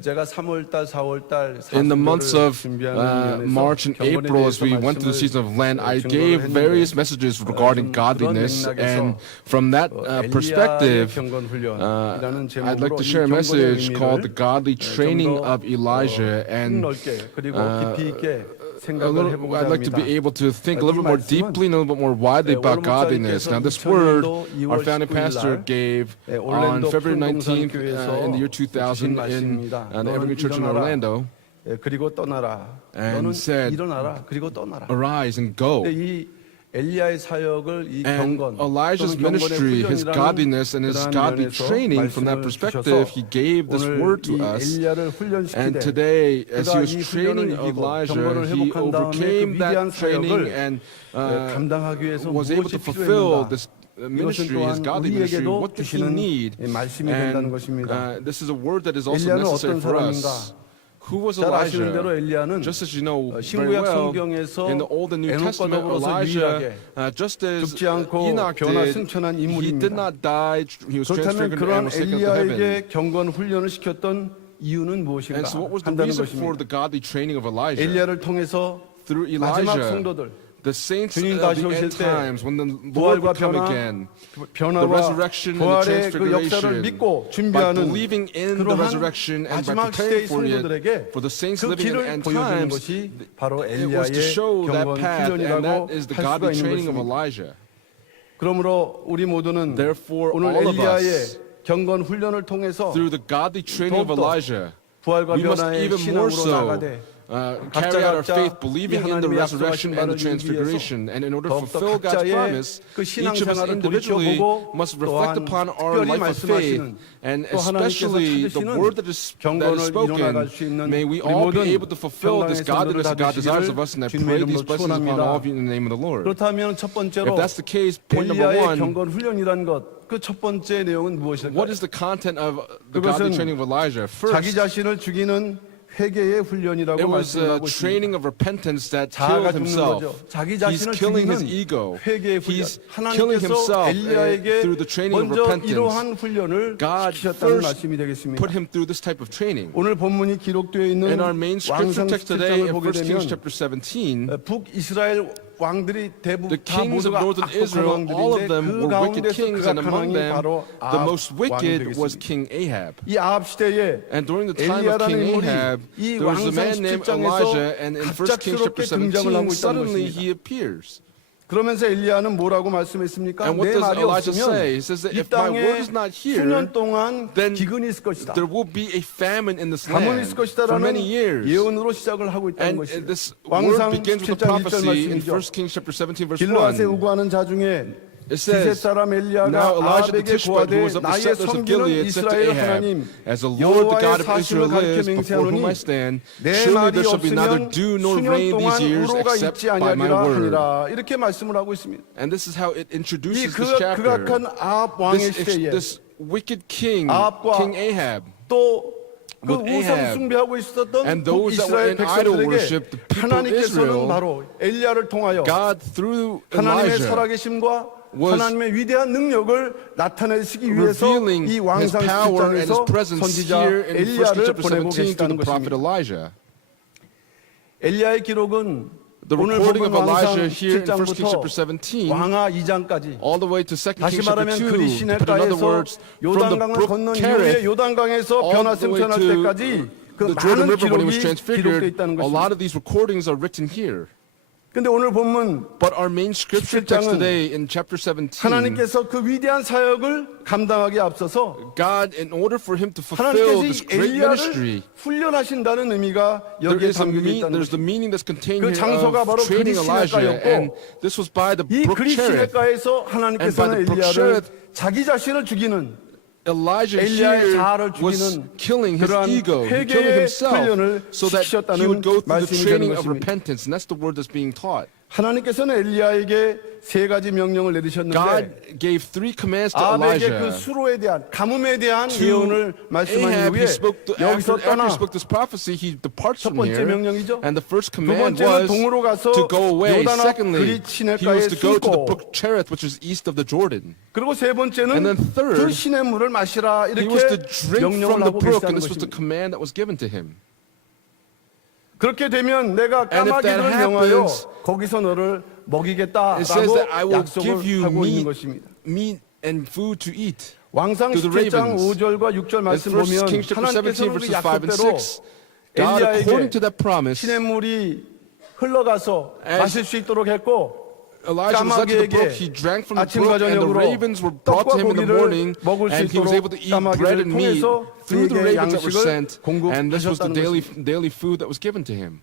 제가 3월달, 4월달 In the months of 준비하는 March and 경건에 April, as 대해서 we went through the season of Lent, I gave 증거를 various 했는데, messages regarding godliness, 그런 and 맥락에서 from that 엘리야의 perspective, 경건 훈련이라는 I'd like 제목으로 to 이 share a 경건의 message 의미를 called The Godly Training 좀 더, of Elijah, and 폭넓게 그리고 깊이 있게 a 생각을 little, 해보고자 I'd like to 합니다. be able to think a little bit more 말씀은 deeply and a little bit more widely about godliness. Now, this word, our founding pastor gave on February 19th in the year 2000 in the Evergreen Church in Orlando, 예, 그리고 떠나라. and 너는 said, 일어나라. 그리고 떠나라. arise and go. 근데 이 엘리야의 사역을 이 And 경건, Elijah's 또는 경건의 ministry, his 훈련이라는 godliness and his 그러한 godly 면에서 training, from that 말씀을 perspective, he 주셔서 gave this 오늘 word to 이 us. 엘리야를 And 훈련시키되 today, as he 그가 was 이 training 훈련을 이기고 Elijah, 경건을 he 회복한 다음에 그 overcame 위대한 that training 사역을 and 감당하기 위해서 was able to 무엇이 fulfill 필요했는가? this 이것은 ministry, his 또한 godly ministry. 우리에게도 What did he 주시는 need? 말씀이 된다는 And 것입니다. this is a word that is also 엘리야는 necessary 어떤 for 사람인가? us. Who was 잘 아시는 대로 Elijah? 엘리야는 Just as you know very 신구약 well, 성경에서 in the Old and New 에녹과 Testament, 더불어서 Elijah, 유일하게 just as 죽지 않고 Enoch 변화 did, 승천한 he 인물입니다. did not die, he was 그렇다면 transfigured and 그런 was taken to heaven. 엘리야에게 경건 훈련을 시켰던 이유는 무엇인가 And so what was the 한다는 reason for 것입니다. the godly training of Elijah? 엘리야를 통해서 Through 마지막 Elijah, 성도들 the saints 주님 of 다시 the 오실 end 때 times, when the Lord 부활과 would come 변화, again, the 변화와 resurrection and the 부활의 그 역사를 transfiguration, 믿고 by 준비하는 believing in the 그러한 resurrection and by 마지막 preparing 시대의 for it, 성도들에게 for the saints 그 living in 길을 end 보여주는 times, 것이 바로 it was to 엘리야의 show that 경건 path, and 훈련이라고 that is the 할 수가 godly 있는 training of 것입니다. Elijah. 그러므로 우리 모두는 Therefore, 오늘 all of 엘리야의 us, 경건 훈련을 통해서 through the godly training of 더욱더 Elijah, 부활과 we must 변화의 even more 신앙으로 so 나가되 carry out our 각자 faith, believing in the 하나님의 resurrection 약속하신 and the 바를 transfiguration. And in order to 더욱더 fulfill God's 각자의 promise, 그 each of us 신앙생활을 individually 돌이켜보고 must reflect 또한 upon our 특별히 life of faith, 말씀하시는 and 또 하나님께서 especially the 찾으시는 word that is 경건을 spoken. 이뤄나갈 수 있는 May we 우리 all be 모든 able to fulfill this 평강의 godliness that God 성도들 desires 다 of us, and I 되시기를 pray 주님의 these 이름으로 blessings upon all of you 축원합니다. in the name of the Lord. 그렇다면 첫 번째로 If that's the case, point number 엘리야의 one, 경건 훈련이란 것, 그 첫 번째 내용은 무엇일까요? what is the content of the godly 그것은 training of Elijah? 자기 First, 자신을 죽이는 회개의 훈련이라고 it was 말씀을 a 하고 있습니다. training of repentance that 자아가 killed 죽는 himself. 거죠. 자기 He's 자신을 killing his 죽이는 ego. 회개의 훈련. He's killing 하나님께서 himself 엘리야에게 through the training of 먼저 repentance. 이러한 훈련을 God 시키셨다는 first 말씀이 되겠습니다. put him through this type of training. 오늘 본문이 기록되어 있는 In our main scripture 왕상 text today, 17장을 in 보게 1 Kings 되면 chapter 17, 북이스라엘 왕들이 대부분 the 다 kings of 모두가 northern 악독한 Israel, all of 왕들인데 them 그 were wicked 가운데서 kings, 그 and 악한 among 왕이 them, 바로 the 아합 most 왕이 wicked was 되겠습니다. King Ahab. 이 아합 시대에 And during the time of 엘리야라는 King 인물이 Ahab, 이 there was a 왕상 man named 17장에서 Elijah, and in 1 Kings chapter 갑작스럽게 등장을 하고 17, 있다는 suddenly 것입니다. he appears. 그러면서 엘리야는 뭐라고 말씀했습니까? And what 내 does 말이 Elijah 없으면 say? He says that 이 if my 땅에 word is not here, 수년 동안 then 기근이 있을 것이다. there will be a famine in this 가뭄이 land 있을 for many 것이다라는 years. 예언으로 시작을 하고 있다는 And 것이죠. this word 왕상 begins with a 17장 1절 prophecy in 1 말씀이죠. Kings chapter 17, verse 길르앗에 1. 우고하는 자 중에 It 기셋 says, 사람 엘리야가 Now Elijah the 아합에게 Tishbite, who 고하되 was of the 나의 settlers of 섬기는 Gilead, said to 이스라엘 Ahab, 하나님 As the Lord, the God 여호와의 of Israel 사심을 가리켜 lives, before whom I 맹세하노니 stand, 내 surely 말이 there shall be neither 없으면 dew nor 수년 rain these 동안 years 우로가 except 있지 by my 아니하리라 word. 하니라 이렇게 말씀을 하고 있습니다. And this is how it 이 introduces this chapter. 극악한 아합 왕의 시대에 This wicked king, 아합과 King Ahab, 또 그 with 우상 Ahab 숭배하고 있었던 and those that were 북이스라엘 in idol 백성들에게 worship, the people of 하나님께서는 Israel, 바로 엘리야를 통하여 God through 하나님의 Elijah 살아계심과 was 하나님의 위대한 능력을 나타내시기 위해서 revealing 이 his 왕상 power and his 17장에서 presence 선지자 here in 1 King 엘리야를 chapter 보내고 17 to 계시다는 the prophet 것입니다. Elijah. 엘리야의 기록은 The 오늘 recording 본문 of 왕상 Elijah here in 1 King chapter 7장부터 17 왕하 2장까지 all the way to 2 다시 King chapter 말하면 2, 그리 to put in other 시내가에서 words, from the 요단강을 brook 건넌 이후에 Cherith 요단강에서 all the way 변화승천할 to 때까지 그 the Jordan 많은 River when it was 기록이 기록되어 transfigured. 있다는 A lot 것입니다. of these recordings are written here. 근데 오늘 본문 But our main scripture text 17장은 today in chapter 17, 하나님께서 그 위대한 사역을 감당하기 앞서서 God, in order for him to fulfill 하나님께서 this 이 great ministry, 엘리야를 훈련하신다는 의미가 there 여기에 is a 담겨져 있다는 there's the 것입니다. meaning that's contained 그 here 장소가 바로 of training 그리 Elijah, 시내가였고, and this was by the 이 brook 그리 Cherith. 시내가에서 하나님께서는 And by the brook 엘리야를 Cherith, 자기 자신을 죽이는 Elijah 엘리야의 here 자아를 was 죽이는 killing his 그러한 ego, killing 회개의 himself, 훈련을 so that he 시키셨다는 would go through the 말씀이 training 되는 of 것입니다. repentance, and that's the word that's being taught. 하나님께서는 엘리야에게 세 가지 명령을 내리셨는데 God gave 3 commands to 아합에게 그 Elijah. 수로에 대한 가뭄에 대한 To 예언을 말씀한 Ahab, 이후에 he spoke to, 여기서 after 떠나 he spoke this prophecy, he departs 첫 from 번째 here. 명령이죠. And the first 두 command 번째는 was 동으로 가서 to go away. 요단 앞 Secondly, 그리 he was 시내가에 to go to the 숨고 brook Cherith, which is east of the Jordan. 그리고 세 번째는 And then third, 그 시내 물을 마시라 He was to 이렇게 drink from 명령을 the 하고 brook, 계시다는 and this was the 것입니다. command that was given to him. 그렇게 되면 내가 And if that 까마귀들을 명하여 happens, 거기서 너를 It says 먹이겠다라고 that I will 약속을 give you 하고 있는 meat, 것입니다. meat and food to eat. 왕상 to the 17장 ravens. 5절과 6절 In 말씀 1 보면 Kings chapter 17 하나님께서는 그 verses 5 and 약속대로 6, God, according to 엘리야에게 that promise, 시냇물이 흘러가서 As 마실 수 있도록 했고 Elijah was led to the brook, he 까마귀에게 drank from the 아침과 brook, and the 저녁으로 ravens were brought to 떡과 him in the 고기를 morning, 먹을 수 and he was 있도록 able to eat bread 까마귀를 and meat 통해서 through the 그에게 ravens that were 양식을 sent, and this was the 공급하셨다는 daily food that was given to him.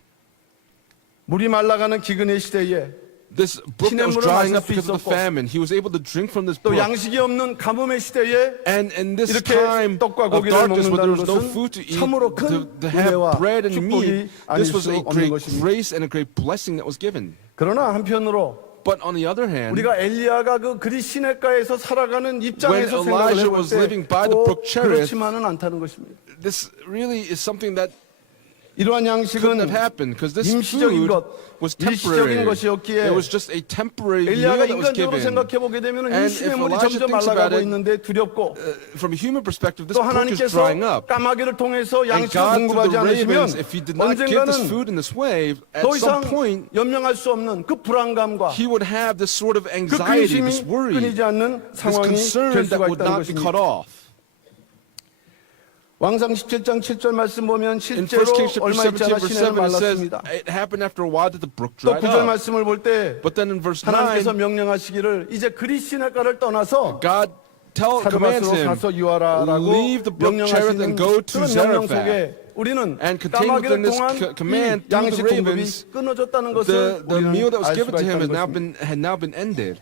물이 말라가는 기근의 시대에 This brook that was 시냇물을 drying 마실 up 수 because of the 있었고, famine, he was able to drink from this 또 brook. 양식이 없는 가뭄의 시대에 And in this 이렇게 time 떡과 of 고기를 darkness, where there 먹는다는 was no 것은 food to eat, 참으로 큰 to have 은혜와 bread and meat, 축복이 아닐 this was 수 a 없는 great 것입니다. grace and a great blessing that was given. 그러나 한편으로 But on the other hand, 우리가 엘리야가 그 그리 시냇가에서 살아가는 When 입장에서 생각을 Elijah 해볼 was living by the 때꼭 brook Cherith, 그렇지만은 않다는 것입니다. this really is something that 이러한 couldn't 양식은 have happened because this 임시적인 food 것, was 일시적인 temporary. 것이었기에 It was just a temporary meal 엘리야가 that was 인간적으로 given. 생각해 보게 되면 이 And if 시냇물이 Elijah 점점 thinks about 말라가고 it, 있는데 두렵고 From a human perspective, this 또 brook is 하나님께서 drying up. 까마귀를 통해서 And 양식을 God, through 공급하지 the 않으시면 ravens, if He did not give this 언젠가는 food in this way, at 더 some 이상 point, 연명할 수 없는 그 불안감과 He would have this sort of 그 anxiety, 근심이 this worry, 끊이지 않는 this 상황이 될 concern that 수가 would 있다는 not be cut 것입니다. off. 왕상 17장 7절 말씀 보면 In 1 실제로 Kings chapter 얼마 있지 17 않아 verse 시내는 7 it says 말랐습니다. it happened after a while that the brook 또 dried 9절 up. 말씀을 볼 때 But then in verse 9, 하나님께서 명령하시기를 이제 그리 시내가를 떠나서 God commands 사르밧으로 him, 가서 유하라라고 leave the brook Cherith 명령하시는 and go to 그런 명령 Zarephath. 속에 우리는 And contained 까마귀를 within this 통한 command 이 through 양식 the 공급이 ravens, 끊어졌다는 것을 the meal that 우리는 was 알 given 수가 to him 있다는 것입니다. had now been ended.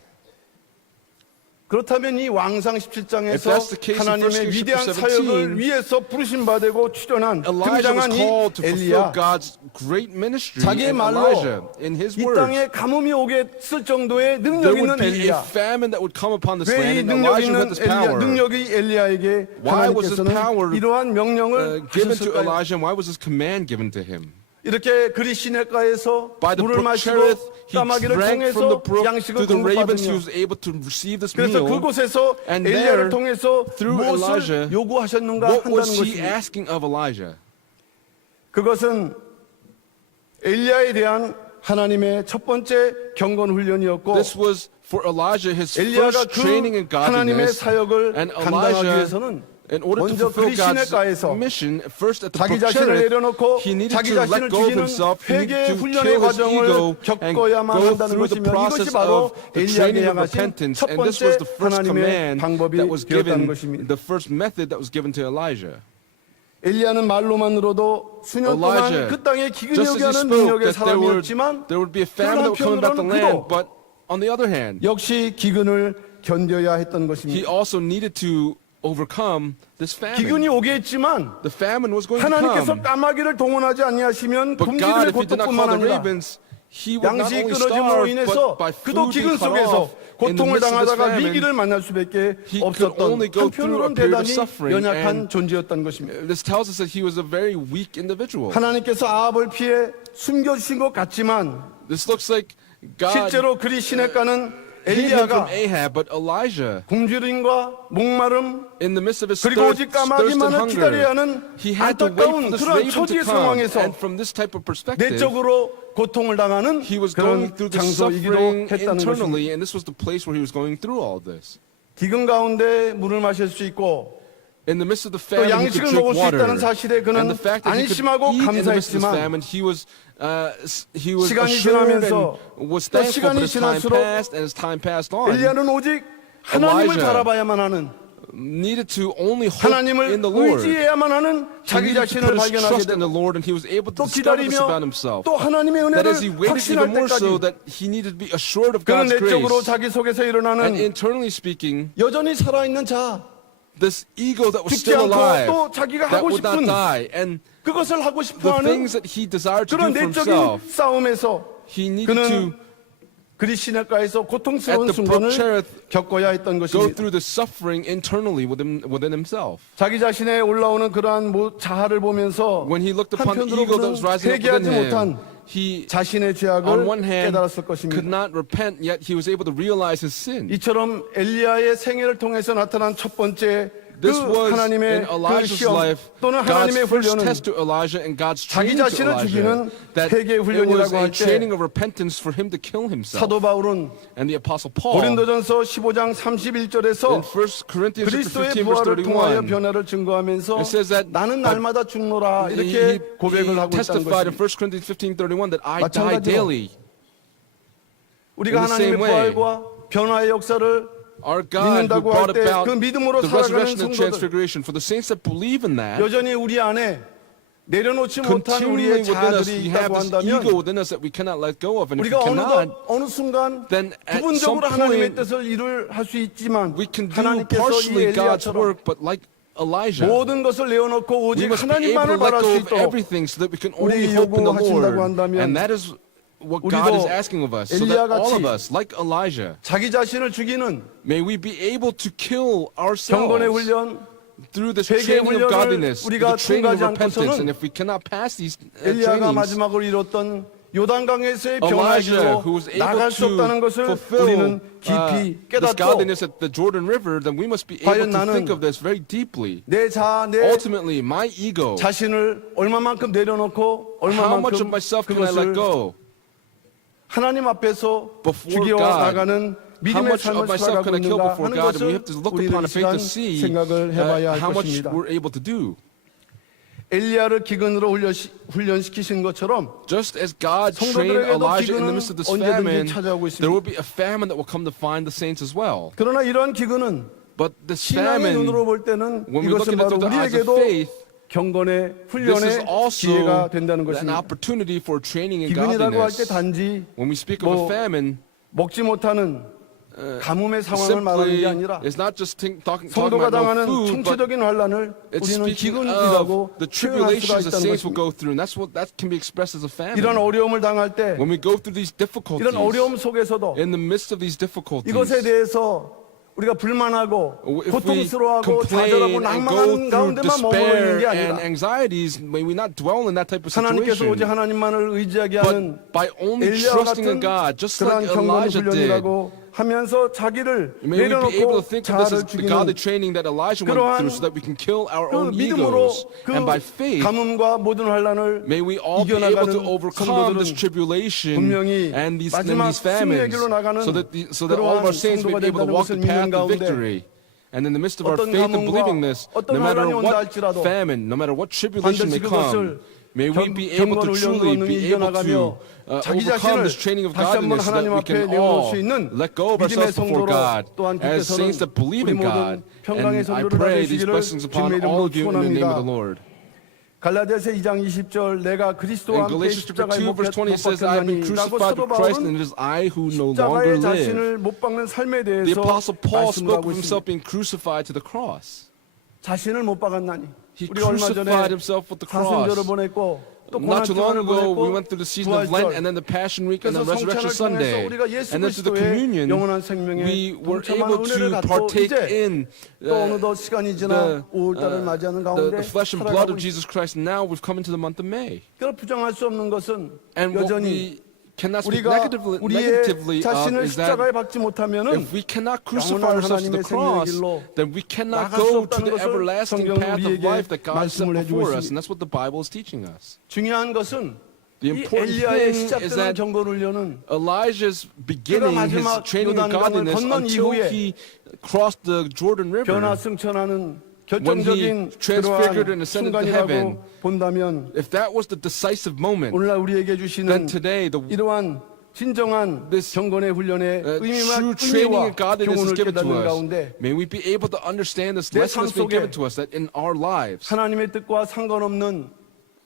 그렇다면 이 왕상 If 17장에서 that's the case in 1 하나님의 Kings 위대한 chapter 사역을 17, 위해서 부르심 받고 출연한 Elijah was 등장한 이 called to fulfill 엘리야 God's great ministry. 자기의 And 말로 Elijah, in his 이 words, 땅에 가뭄이 오겠을 정도의 there 능력 있는 would be a 엘리야. famine that would come upon this 왜 이 land, and 능력 Elijah 있는 had this 엘리야, power. 능력이 엘리야에게 Why was this 하나님께서는 power 이러한 명령을 given to 하셨을까요? Elijah, and why was this command given to him? 이렇게 그리 시냇가에서 By the 물을 brook 마시고 Cherith, he 까마귀를 drank from the 통해서 brook 양식을 through the ravens. He 공급받으며 was able to receive this 그래서 meal. 그곳에서 And 엘리야를 there, 통해서 through 무엇을 Elijah, 요구하셨는가 What 한다는 was he 것입니다. asking of Elijah? 그것은 엘리야에 대한 하나님의 첫 번째 경건 훈련이었고 This was for Elijah his 엘리야가 first training in 그 하나님의 godliness. 사역을 And 감당하기 Elijah, 위해서는 in order to 먼저 fulfill 그리 God's 시냇가에서 mission, first at the 자기 brook 자신을 Cherith, 내려놓고 he needed 자기 to let 자신을 go of 죽이는 himself. He needed 회개의 to 훈련의 kill his 과정을 ego and 겪어야만 go 한다는 through the 것이며 process 이것이 바로 of the training 엘리야에게 of 하신 repentance. 첫 And this 번째 was the first 하나님의 command 방법이 that was 되었다는 given, 것입니다. the first method that was given to Elijah. 엘리야는 말로만으로도 수년 동안 Elijah, 그 땅에 기근이 just 오게 as he 하는 spoke 능력의 that 사람이었지만 there would be a famine that would come about the land, but on the other hand, 역시 기근을 견뎌야 했던 he 것입니다. also needed to overcome this 기근이 famine. 오게 했지만 The famine was going to 하나님께서 come. 까마귀를 동원하지 아니하시면 But God, 굶주림의 if he did not 고통뿐만 call the 아니라 ravens, he would not 양식이 only 끊어짐으로 starve, 인해서 but by 그도 food being 기근 cut 속에서 off, 고통을 midst of this 당하다가 famine, 위기를 만날 수밖에 he could 없었던 only go through a 한편으로는 period of 대단히 suffering, 연약한 and 존재였던 것입니다. this tells us that he was a very weak individual. 하나님께서 아합을 피해 숨겨주신 것 같지만 This looks like God 실제로 그리 시냇가는 hid him from 엘리야가 Ahab, but Elijah, 굶주림과 목마름 in the midst of his 그리고 thirst 오직 and 까마귀만을 기다려야 hunger, 하는 he had to wait for 안타까운 this 그러한 raven to 초지의 come. 상황에서 And from this type of perspective, 내적으로 고통을 당하는 he was going 그런 through the 장소이기도 suffering 했다는 것입니다. internally, and this was the place where he was going through all this. 기근 가운데 물을 마실 수 있고 In the midst of the 또 famine, he could 양식을 drink 먹을 수 water. 있다는 사실에 And 그는 the fact that he could 안심하고 eat in the midst of this 감사했지만 famine, he was 시간이 assured 지나면서 and was 또 thankful, 시간이 but as time 지날수록 passed and as time passed on, 엘리야는 오직 하나님을 Elijah 바라봐야만 하는 needed to only hope 하나님을 in the Lord. 의지해야만 하는 He 자기 needed to 자신을 put his 발견하게 trust in the 되고 Lord, and he was able to 또 discover this about 기다리며 himself. 또 하나님의 That as he 은혜를 waited 확신할 even more so, 때까지 that he needed to be assured of 그는 God's 내적으로 grace. 자기 속에서 And 일어나는 internally speaking, 여전히 살아있는 자 this ego that was 죽지 still 않고 alive, 또 자기가 that 하고 would not 싶은 die, and 그것을 하고 the 싶어하는 things that he desired to 그런 do for 내적인 himself, 싸움에서 he needed to 그는 그리 시냇가에서 고통스러운 at the 순간을 brook Cherith 겪어야 했던 go 것입니다. through the suffering internally within himself. 자기 자신에 올라오는 그러한 자아를 보면서 When he looked upon the 한편으로 ego that 그는 was rising up 회개하지 within 못한 him, he, 자신의 on 죄악을 one hand, 깨달았을 could 것입니다. not repent, yet he was able to realize his sin. 이처럼 엘리야의 생애를 통해서 나타난 첫 번째 그 This was in 하나님의 그 Elijah's 시험 life, 또는 God's 하나님의 first 훈련은 test to Elijah and God's 자기 training to 자신을 Elijah. 죽이는 That 회개의 it was 훈련이라고 a 할 때 training of repentance for him to kill himself. 사도 바울은 And the Apostle Paul, 고린도전서 15장 31절에서 in 1 Corinthians chapter 그리스도의 15, verse 부활을 통하여 31, 변화를 증거하면서 it says that 나는 날마다 죽노라 이렇게 고백을 하고 있다는 testified in 것입니다. 1 Corinthians 15:31 that I die 마찬가지로 daily. 우리가 In the same 하나님의 way, 부활과 변화의 역사를 Our God who 믿는다고 brought 할 때 about 그 믿음으로 the 살아가는 resurrection and 성도들 transfiguration, for the saints that believe in that, 여전히 우리 안에 내려놓지 못한 continually 우리의 within us, 자아들이 we have 있다고 this 한다면 ego within us that we cannot let go of. And if we 우리가 cannot, 어느 순간 then at some 부분적으로 하나님의 point, 뜻을 할 수 있지만 we can do 하나님께서 이 partially God's 엘리야처럼 work, but like Elijah, 모든 것을 내어놓고 we 오직 must be able 하나님만을 to let 바랄 go 수 of 있도록 everything so that we can only 우리 hope in the 요구하신다고 Lord. 한다면 And that is what 우리도 God is asking of us. So that 엘리야같이 all of us, like Elijah, 자기 자신을 죽이는 may we be able to kill 경건의 ourselves 훈련 through this 회개의 training of 훈련을 godliness, 우리가 the training of 통과하지 repentance. 않고서는 And if we cannot pass these 엘리야가 trainings, 마지막으로 이뤘던 요단강에서의 변화의 Elijah, who 길로 was able 나갈 수 없다는 to 것을 fulfill 우리는 깊이 this 깨닫고 godliness at the Jordan River, then we must be able 과연 to think 나는 of this very deeply. 내 자아, 내 Ultimately, my ego, 자신을 얼마만큼 내려놓고 how much of 얼마만큼 myself can I let 그것을 go? 하나님 앞에서 Before 죽여 God, 나가는 How 믿음의 much of 삶을 myself 살아가고 can I kill 있는가 before 하는 God? And we 것을 have to look 우리는 upon 이 a faith 시간 to see 생각을 해봐야 할 how much 것입니다. we're able to do. 엘리야를 기근으로 훈련시키신 것처럼 Just as God trained 성도들에게도 Elijah in the 기근은 midst of this 언제든지 famine, 찾아오고 there will 있습니다. be a famine that will come to find the saints as well. 그러나 이러한 기근은 But this 신앙의 눈으로 famine, 볼 때는 when we look 이것은 at it 바로 through the eyes of 우리에게도 faith, 경건의 this is 훈련의 also 기회가 된다는 an 것입니다. opportunity for training in 기근이라고 할 때 godliness. 단지 When we speak of a 뭐 famine, 먹지 못하는 가뭄의 상황을 말하는 게 simply 아니라 it's not just talking 성도가 about no 당하는 food, but 총체적인 환란을 it's 우리는 speaking 기근이라고 of the 표현할 수가 tribulations the 있다는 saints will 것입니다. go through, and that can be expressed as a 이런 famine. 어려움을 당할 때 When we go through these difficulties, 이런 어려움 속에서도 in the midst of these difficulties, 이것에 대해서 우리가 불만하고 if we 고통스러워하고 좌절하고 complain and go 낭망하는 through 가운데만 머물러 있는 despair 게 and 아니라 anxieties, may we not dwell in that type of 하나님께서 오직 situation, 하나님만을 의지하게 하는 but by only 엘리야와 trusting in 같은 God, just 그러한 like 경건 Elijah did, 훈련이라고 하면서 자기를 may we be able to 내려놓고 think of this as 자아를 the godly 죽이는 training that Elijah went 그러한 through so that we can kill our 그 own 믿음으로 egos. 그 And by faith, 가뭄과 모든 환란을 may we all be able to 이겨나가는 overcome this 성도들은 tribulation 분명히 and these 마지막 famines, 승리의 길로 나가는 so that all of our 그러한 saints may be able to 성도가 walk the 된다는 path 것을 of 믿는 victory. And in the midst of our 어떤 faith and 가뭄과 believing this, 어떤 no matter 환란이 온다 what 할지라도 famine, no matter what tribulation may 반드시 그것을 come, may we be able to 경건 truly 훈련으로 be able 이겨나가며 to 자기 overcome 자신을 this training of 다시 한번 godliness so that 하나님 we 앞에 can 내어놓을 all 수 있는 let go of 믿음의 ourselves before 성도로 God 또한 as 주께서는 saints that believe 우리 in God. 모든 평강의 And I 성도를 다 pray these 되시기를 blessings upon 주님의 all 이름으로 of you in the name of the 축원합니다. Lord. 갈라디아서 2장 20절 내가 In 그리스도와 함께 Galatians chapter 십자가에 2 못 verse 20 says, I have been 박혔나니 라고 crucified 사도 with Christ, and 바울은 it is I who no longer 십자가의 live. 자신을 못 박는 삶에 The 대해서 Apostle Paul 말씀을 spoke 하고 of himself 있습니다. being crucified to the cross. 자신을 못 박았나니 He 우리 얼마 전에 crucified himself with the cross. 사순절을 보냈고 not too long 고난주간을 ago, we 보냈고 went through the season of Lent and then the Passion Week and 그래서 then Resurrection 성찬을 통해서 Sunday. 우리가 예수 And then through the 그리스도의 communion, 영원한 생명에 we were 동참한 able 은혜를 to 갖고 partake 이제 in 또 어느덧 시간이 지나 5월달을 맞이하는 가운데 the flesh and blood 살아가고 of Jesus Christ. Now we've come into the month of May. 그걸 부정할 수 없는 것은 And what 여전히 we cannot speak 우리가 negatively 우리의 of 자신을 is that 십자가에 박지 못하면은 if we cannot crucify 영원한 ourselves to the 하나님의 생명의 cross, 길로 then we cannot 나갈 수 go to 없다는 the 것을 everlasting 성경은 path of 우리에게 life that God set 말씀을 해주고 before us. 있습니다. And that's what the Bible is teaching us. 중요한 것은 The 이 important 엘리야의 thing is 시작되는 that 경고훈련은 Elijah's beginning his 마지막 training of 요단강을 godliness 건넌 until 이후에 he crossed the Jordan River. 변화승천하는 When he 결정적인 transfigured and 그러한 ascended to heaven, 순간이라고 본다면 if that was the decisive moment, 오늘날 우리에게 then 주시는 today the 이러한 진정한 This, 경건의 훈련의 true training 의미와 of godliness is 교훈을 given to 깨닫는 us. 가운데 May we be able to understand this 내 lesson 삶 that's been 속에 given to us, that in our lives, 하나님의 뜻과 상관없는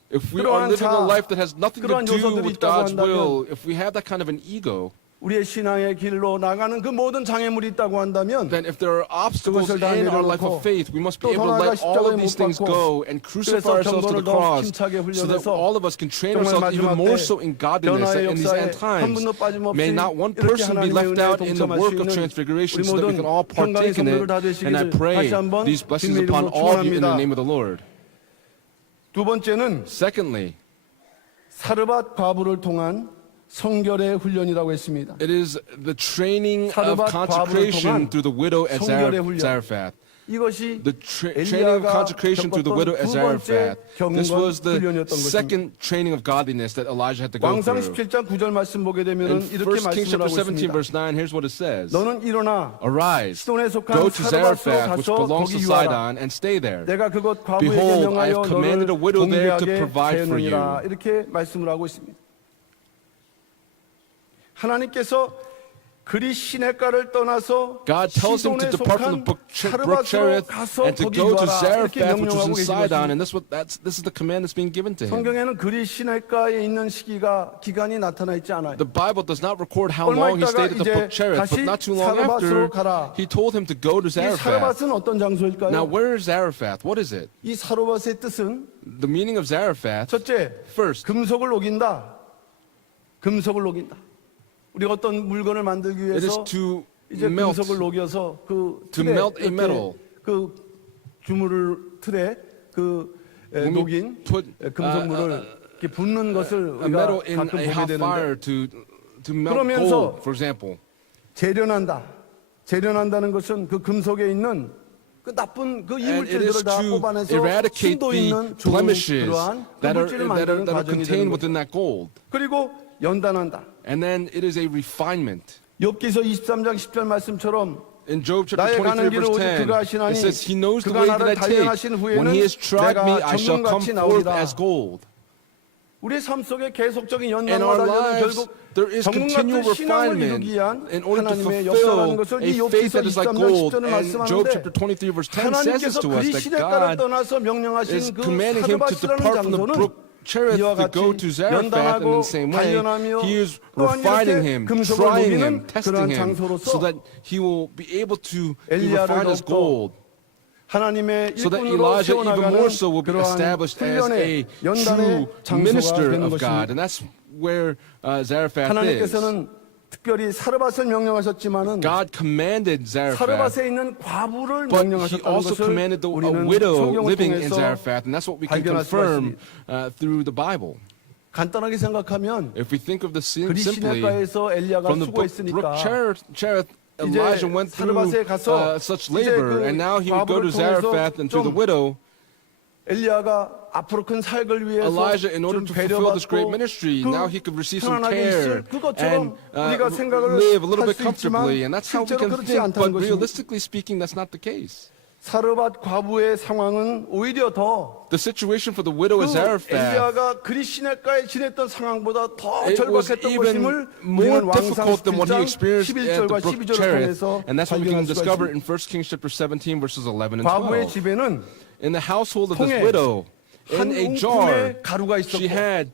if we are 그러한 living a 자아, life that has nothing to 그러한 do 요소들이 with 있다고 God's 한다면 will, if we have that kind of an ego, 우리의 신앙의 길로 나가는 그 모든 장애물이 있다고 한다면 then if there are obstacles 그것을 다 in our life 내려놓고 of faith, we must 또 be able to 돌아가 let all 십자가에 of these 못 things 박고 go and crucify 그래서 ourselves to 경건을 the 더 cross 힘차게 so that 훈련해서 all of us can train 정말 ourselves even 마지막 more 때 so in godliness 변화의 that in these 역사에 end 한 times 분도 빠짐없이 may not one 이렇게 person be 하나님의 left 은혜에 out in the 동참할 work 수 of 있는 transfiguration 우리 so that we 모든 can all 평강의 partake in 선물을 it. 다 And I 되시기를 pray 다시 한번 these blessings 주님의 upon 이름으로 all of you in the 축원합니다. name of the Lord. 두 번째는 Secondly, 사르밧 과부를 통한 성결의 훈련이라고 했습니다. it is the training of 사르밧 과부를 통한 consecration through the widow at 성결의 훈련. Zarephath. 이것이 The training of consecration through the widow at 두 번째 Zarephath. This was the 훈련이었던 것입니다. second training of godliness that Elijah had to go 왕상 through. 17장 9절 말씀 보게 In 되면은 이렇게 1 Kings 말씀을 chapter 하고 17 있습니다. verse 9, here's what it says. 너는 일어나 Arise, 시돈에 속한 go to 사르밧으로 Zarephath, which 가서 belongs 거기 to 유하라. Sidon, and stay there. 내가 그곳 과부에게 Behold, I 명하여 have commanded 너를 a widow there to 공개하게 provide for 하였느니라. you. 이렇게 말씀을 하고 있습니다. 하나님께서 그리 시냇가를 떠나서 God tells him to 시돈에 depart from 속한 the brook 사르밧으로 Cherith 가서 and to 거기 go to 유하라. 이렇게 Zarephath, which was 명령하고 in 계신 Sidon, and 것입니다. this is the command that's being given to him. 성경에는 그리 시냇가에 있는 기간이 나타나 있지 않아요. The Bible does not record how 얼마 long he 있다가 stayed at the 이제 brook Cherith, but 다시 not too long 사르밧으로 after, 가라. he told him to go to 이 Zarephath. 사르밧은 어떤 장소일까요? Now, where is Zarephath? What is it? 이 사르밧의 뜻은 The meaning of Zarephath, 첫째, first, 금속을 녹인다. 금속을 녹인다. 우리가 어떤 물건을 만들기 it is 위해서 to 이제 melt. 금속을 녹여서 그 To 틀에 melt a 이렇게 metal. 그 주물을 틀에 그 When we 녹인 put 금속물을 이렇게 붓는 것을 a metal 우리가 in 가끔 a 보게 hot 되는데 fire to melt 그러면서 gold, for example. 재련한다. 재련한다는 것은 그 금속에 있는 그 나쁜 그 And it is 이물질들을 다 to 뽑아내서 eradicate 순도 the 있는 좋은 blemishes 그러한 그 that are, 물질을 만드는 that are 과정이 되는 contained 거죠. within that gold. 그리고 연단한다. And then it is a refinement. 욥기서 23장 10절 말씀처럼 In Job chapter 나의 가는 23 길을 verse 오직 10, 그가 하시나니 it says, He knows the 그가 way 나를 that I take. 단련하신 후에는 When He has tried me, 내가 I shall come 정금같이 forth 나오리라. as gold. 우리의 삶 속에 계속적인 In 연단과 our 단련은 lives, 결국 there is 정금 continual 같은 신앙을 refinement 이루기 위한 in order to 하나님의 역사라는 fulfill 것을 이 a faith 욥기서 that is like 23장 gold. 10절을 And Job 말씀하는데 chapter 23 verse 10 says 하나님께서 to us 그리 that 시냇가를 God 떠나서 is 명령하신 그 commanding him to 사르밧이라는 depart from the 장소는 brook Cherith 이와 to go 같이 to Zarephath, and in 연단하고 the same way, 단련하며 He is 또한 refining 이렇게 him, 금속을 trying him, 녹이는 testing 그러한 him, 장소로서 so that he will be able to be 엘리야를 refined as 더욱더 gold. 하나님의 So that 일꾼으로 Elijah even 세워나가는 more so will be 그러한 established as 훈련의 a 연단의 true 장소가 minister 되는 of God. 것입니다. And that's where Zarephath is. 하나님께서는 특별히 사르밧을 명령하셨지만은 God commanded Zarephath, 사르밧에 있는 과부를 but He 명령하셨다는 also 것을 commanded a 우리는 widow 성경을 living in 통해서 Zarephath. And that's what we can 발견할 수가 confirm through the Bible. 간단하게 생각하면 If we think of the 그리 simply, 시냇가에서 엘리야가 from the brook 수고했으니까 Cherith, 이제 Elijah went through 사르밧에 가서 such 이제 labor, 그 and now he would go to 과부를 통해서 Zarephath and through the 좀 widow. 엘리야가 앞으로 큰 사역을 위해서 Elijah, in order 좀 to fulfill this great 배려받고 ministry, 그 now he could receive some 편안하게 care 있을 and 그것처럼 우리가 생각을 live a little 할 bit 수 있지만 comfortably. And that's how we 실제로 can 그렇지 think, 않다는 but 것입니다. realistically speaking, that's not the case. 사르밧 과부의 상황은 오히려 더 The situation for the widow 그 at Zarephath, 엘리야가 그리 시냇가에 지냈던 상황보다 더 it was 절박했던 even 것임을 more 우리는 왕상 difficult than what he 17장 experienced at 11절과 the brook 12절을 Cherith. 통해서 And that's what we can 발견할 수가 discover 있습니다. in 1 Kings chapter 17, verses 11 and 과부의 12. 집에는 In the household of this 통에 widow, 한 in a jar, 웅큼의 가루가 she 있었고 had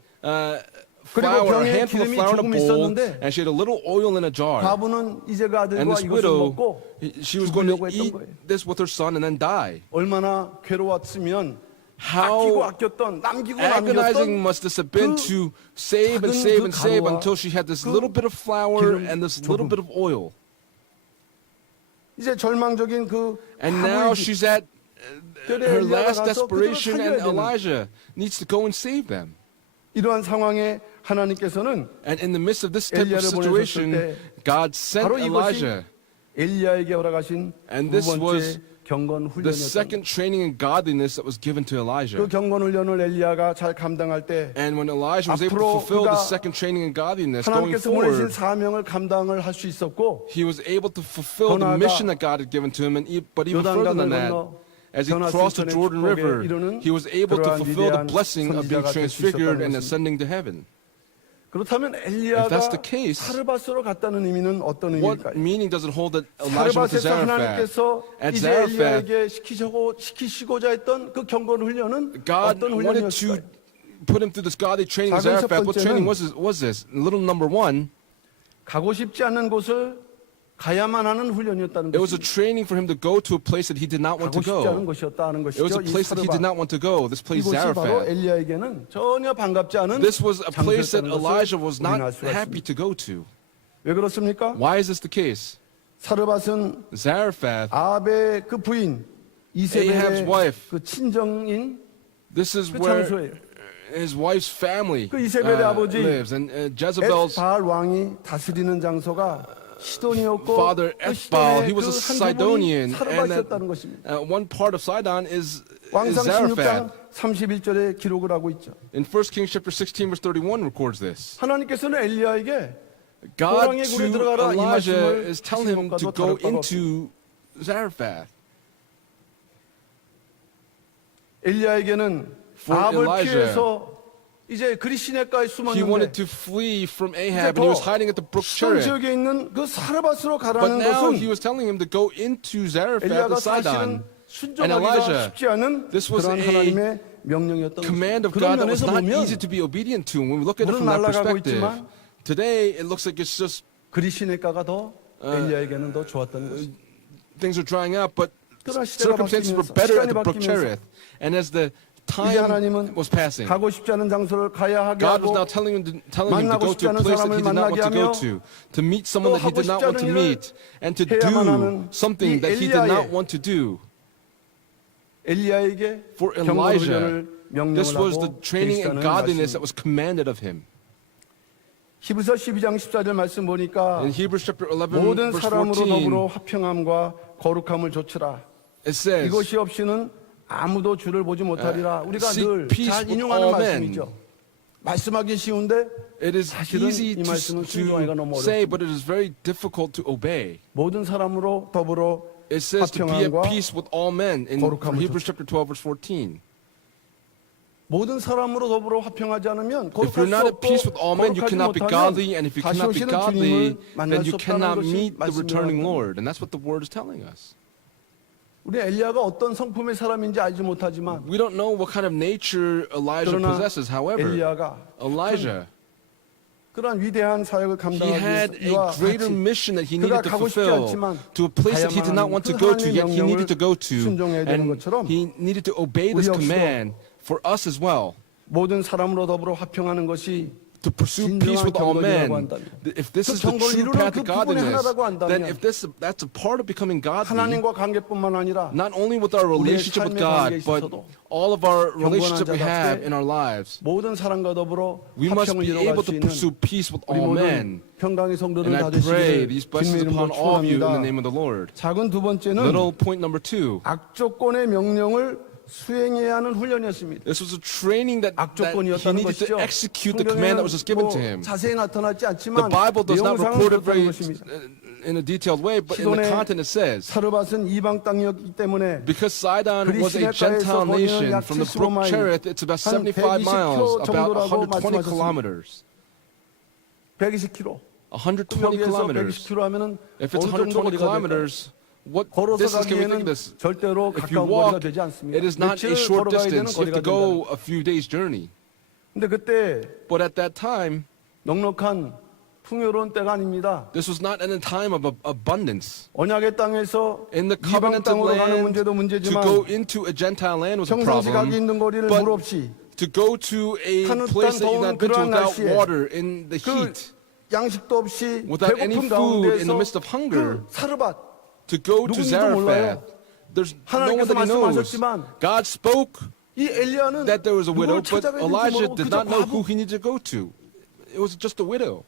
그리고 flour, a 병에 handful of 기름이 flour in a 조금 bowl, 있었는데 and she had a little oil in a jar. 과부는 이제 그 And 아들과 this 이것을 widow, 먹고 she was going to 죽으려고 했던 eat 거예요. this with her son and then die. 얼마나 괴로웠으면 아끼고 how 아꼈던 남기고 agonizing 남겼던 must this have been 그 to save and 작은 save 그 and save 가루와 until she had this 그 little bit of flour 기름 and this little 조금. bit of oil. 이제 절망적인 그 And now 아버지 she's at 그래, her 엘리야가 last 가서 desperation, 그들을 and 살려야 되는 Elijah needs to go and save them. 이러한 상황에 하나님께서는 And in the midst of this type of 엘리야를 situation, 보내셨을 때 God sent 바로 이것이 Elijah. 엘리야에게 허락하신 And 두 this was 번째 경건 The 훈련이었던 second training in godliness that was given to Elijah. 그 경건 훈련을 엘리야가 잘 감당할 때 And when Elijah was able to 앞으로 fulfill the 그가 second training in godliness going 하나님께서 보내신 forward, 사명을 감당을 할 수 있었고 he was able to fulfill 더 the 나아가 mission that God had given to him. But even further than 요단강을 that, 건너 as he 변화 crossed the 실천의 Jordan 축복에 River, 이르는 he was able to 그러한 fulfill the 위대한 blessing of being 선지자가 될 수 transfigured 있었다는 and 것입니다. ascending to heaven. 그렇다면 If 엘리야가 that's the case, 사르밧으로 갔다는 의미는 어떤 What 의미일까요? meaning does it hold that Elijah went to 사르밧에서 Zarephath? 하나님께서 At 이제 Zarephath, 엘리야에게 시키시고자 했던 그 경건 훈련은 God 어떤 wanted to 훈련이었을까요? put him through this godly training in 작은 첫 Zarephath. What training 번째는 was this? Little number one, 가고 싶지 않은 곳을 가야만 하는 훈련이었다는 it was a 것입니다. training for him to go to a place that he did not want 가고 to 싶지 않은 go. 곳이었다 하는 It was 것이죠. a 이 place that he did 사르밧. not want to go. This place, 이곳이 바로 Zarephath. 엘리야에게는 전혀 반갑지 않은 This was a place that 장소였다는 Elijah 것을 was 우리는 not 알 수가 happy 있습니다. to go to. 왜 그렇습니까? Why is this the case? 사르밧은 Zarephath, 아합의 그 부인 Ahab's 이세벨의 wife. 그 친정인 this is 그 where 장소예요. his wife's family 그 이세벨의 아버지 lives. And Jezebel's 에스바알 왕이 다스리는 장소가 시돈이었고 father, 그 Ethbaal, 시돈의 he was a 그 한 Sidonian. 부분이 And 사르밧이었다는 것입니다. one part of Sidon is 왕상 Zarephath. 16장 31절에 기록을 하고 있죠. In 1 Kings chapter 16, verse 31 records this. 하나님께서는 엘리야에게 God 호랑의 굴에 to 들어가라 이 Elijah 말씀을 is telling 하신 him 것과도 to go 다를 바가 없습니다. into Zarephath. 엘리야에게는 For 아합을 Elijah, 피해서 이제 그리시네가에 He wanted 숨었는데 to flee from 이제 Ahab and he was 더 hiding at the brook 시돈 Cherith. 지역에 있는 그 사르밧으로 But 가라는 now he 것은 was telling him to go into Zarephath 엘리야가 and Sidon. 사실은 And 순종하기가 Elijah, 쉽지 않은 this was 그런 a 하나님의 명령이었던 Command of 그런 God that was 면에서 not 보면 easy to be obedient to. When we look at it 물은 from that 날아가고 perspective, 있지만 today it looks like it's just 그리시네가가 더 엘리야에게는 더 좋았던 것입니다. things are drying up, but 그러나 시대가 circumstances were 바뀌면서, better at 시간이 the brook 바뀌면서 Cherith. And as the 이제 time 하나님은 was passing, 가고 싶지 않은 장소를 가야 하게 God was 하고 now telling him to 만나고 go 싶지 to a 않은 place that 사람을 he did not want to 만나게 go 하며 to meet someone that he 또 did not 하고 want 싶지 to 않은 meet, and to 해야만 do 하는 something 이 that he did not 엘리야의 want to do. 엘리야에게 For 경건 Elijah, 훈련을 명령을 this was the 하고 training and 계시다는 godliness 말씀. that was commanded of him. 히브리서 12장 14절 말씀 보니까 In Hebrews chapter 11, 모든 verse 사람으로 더불어 14, 화평함과 거룩함을 조치라. it says, 이것이 없이는 아무도 주를 보지 못하리라. 우리가 seek 늘 peace 잘 with 인용하는 all men. 말씀이죠. 말씀하기 쉬운데 it is 사실은 easy 이 말씀은 순종하기가 너무 to say, 어렵습니다. but it is very difficult to obey. 모든 사람으로 더불어 It says to be at 화평함과 peace with all men in 거룩함을 Hebrews chapter 12, verse 14. 모든 사람으로 더불어 화평하지 않으면 If 거룩할 you're 수 not at 없고 peace with all men, you 거룩하지 cannot be 못하면 godly, and if you 다시 cannot be 오시는 godly, 주님을 만날 then 수 you 없다는 cannot 것이 meet the returning 말씀입니다. Lord. And that's what the word is telling us. 우리 엘리야가 어떤 성품의 사람인지 알지 못하지만 We don't know what kind of nature Elijah 그러나 possesses. However, 엘리야가 Elijah, 그런 위대한 사역을 he 감당하기 had 위해서 이와 a greater 같이 mission that he 그가 needed to 가고 싶지 fulfill 않지만 to a place that he did not want to go to, yet he needed to go to, 순종해야 되는 and 것처럼 he needed to obey this 우리 역시도 command for us as well. 모든 사람으로 더불어 화평하는 것이 To pursue peace with all men. If this 그 is the 경건을 true 이루는 path 그 to 부분의 godliness, 하나라고 한다면 then if that's a part of becoming godly, 하나님과 관계뿐만 아니라 not only with our relationship with God, but all of our relationships that we have in our lives, 모든 사람과 더불어 we must 화평을 be 이뤄갈 able 수 to 있는 pursue peace with 우리 all 모든 men. 평강의 성도들 And 다 I pray 되시기를 these blessings 주님의 이름으로 upon all of you in the 축원합니다. name of the Lord. 작은 두 번째는 Little point number 2. 악조건의 명령을 수행해야 하는 훈련이었습니다. This was a training that he 악조건이었다는 needed to 것이죠. execute the command that was just given to him. 자세히 나타나지 The 않지만 Bible does not 내용상은 record it 그렇다는 very 것입니다. in a detailed way, but in the 시돈의 content it says, 사르밧은 이방 땅이었기 때문에 because Sidon was a 그리시네가에서 Gentile 거리는 nation, 약 from the brook 75마일, Cherith, it's about 한 75 miles, 120km about 정도라고 120 말씀하셨습니다. kilometers. 120km. 120 여기에서 kilometers. 120km 하면은 If it's 어느 정도 120 거리가 될까요? kilometers, what 걸어서 distance can we think 가기에는 of this? 절대로 If you 가까운 거리가 walk, 되지 않습니다. it is not a 며칠을 short 걸어가야 되는 distance. You have 거리가 to go 된다. a few days' journey. 근데 그때 But at that time, 넉넉한 풍요로운 때가 아닙니다. This was not in a time of abundance. 언약의 땅에서 In the 이방 covenanted 땅으로 가는 land, 문제도 to 문제지만 go into a Gentile land was a 평상시 가기 problem. 힘든 거리를 But 물 없이 to go to a 타는 place that you've 더운 not been to 그러한 without 날씨에 water in the 그 heat, 양식도 없이 without any 배고픔 food in the 가운데서 midst of hunger, 그 사르밧 to go to 누군지도 Zarephath, 몰라요. there's no one 하나님께서 that he knows. 말씀하셨지만 God spoke 이 엘리야는 that there was a widow, 누굴 but 찾아가야 될지 Elijah 모르고 did 그저 not know who 과부. he needed to go to. It was just a widow.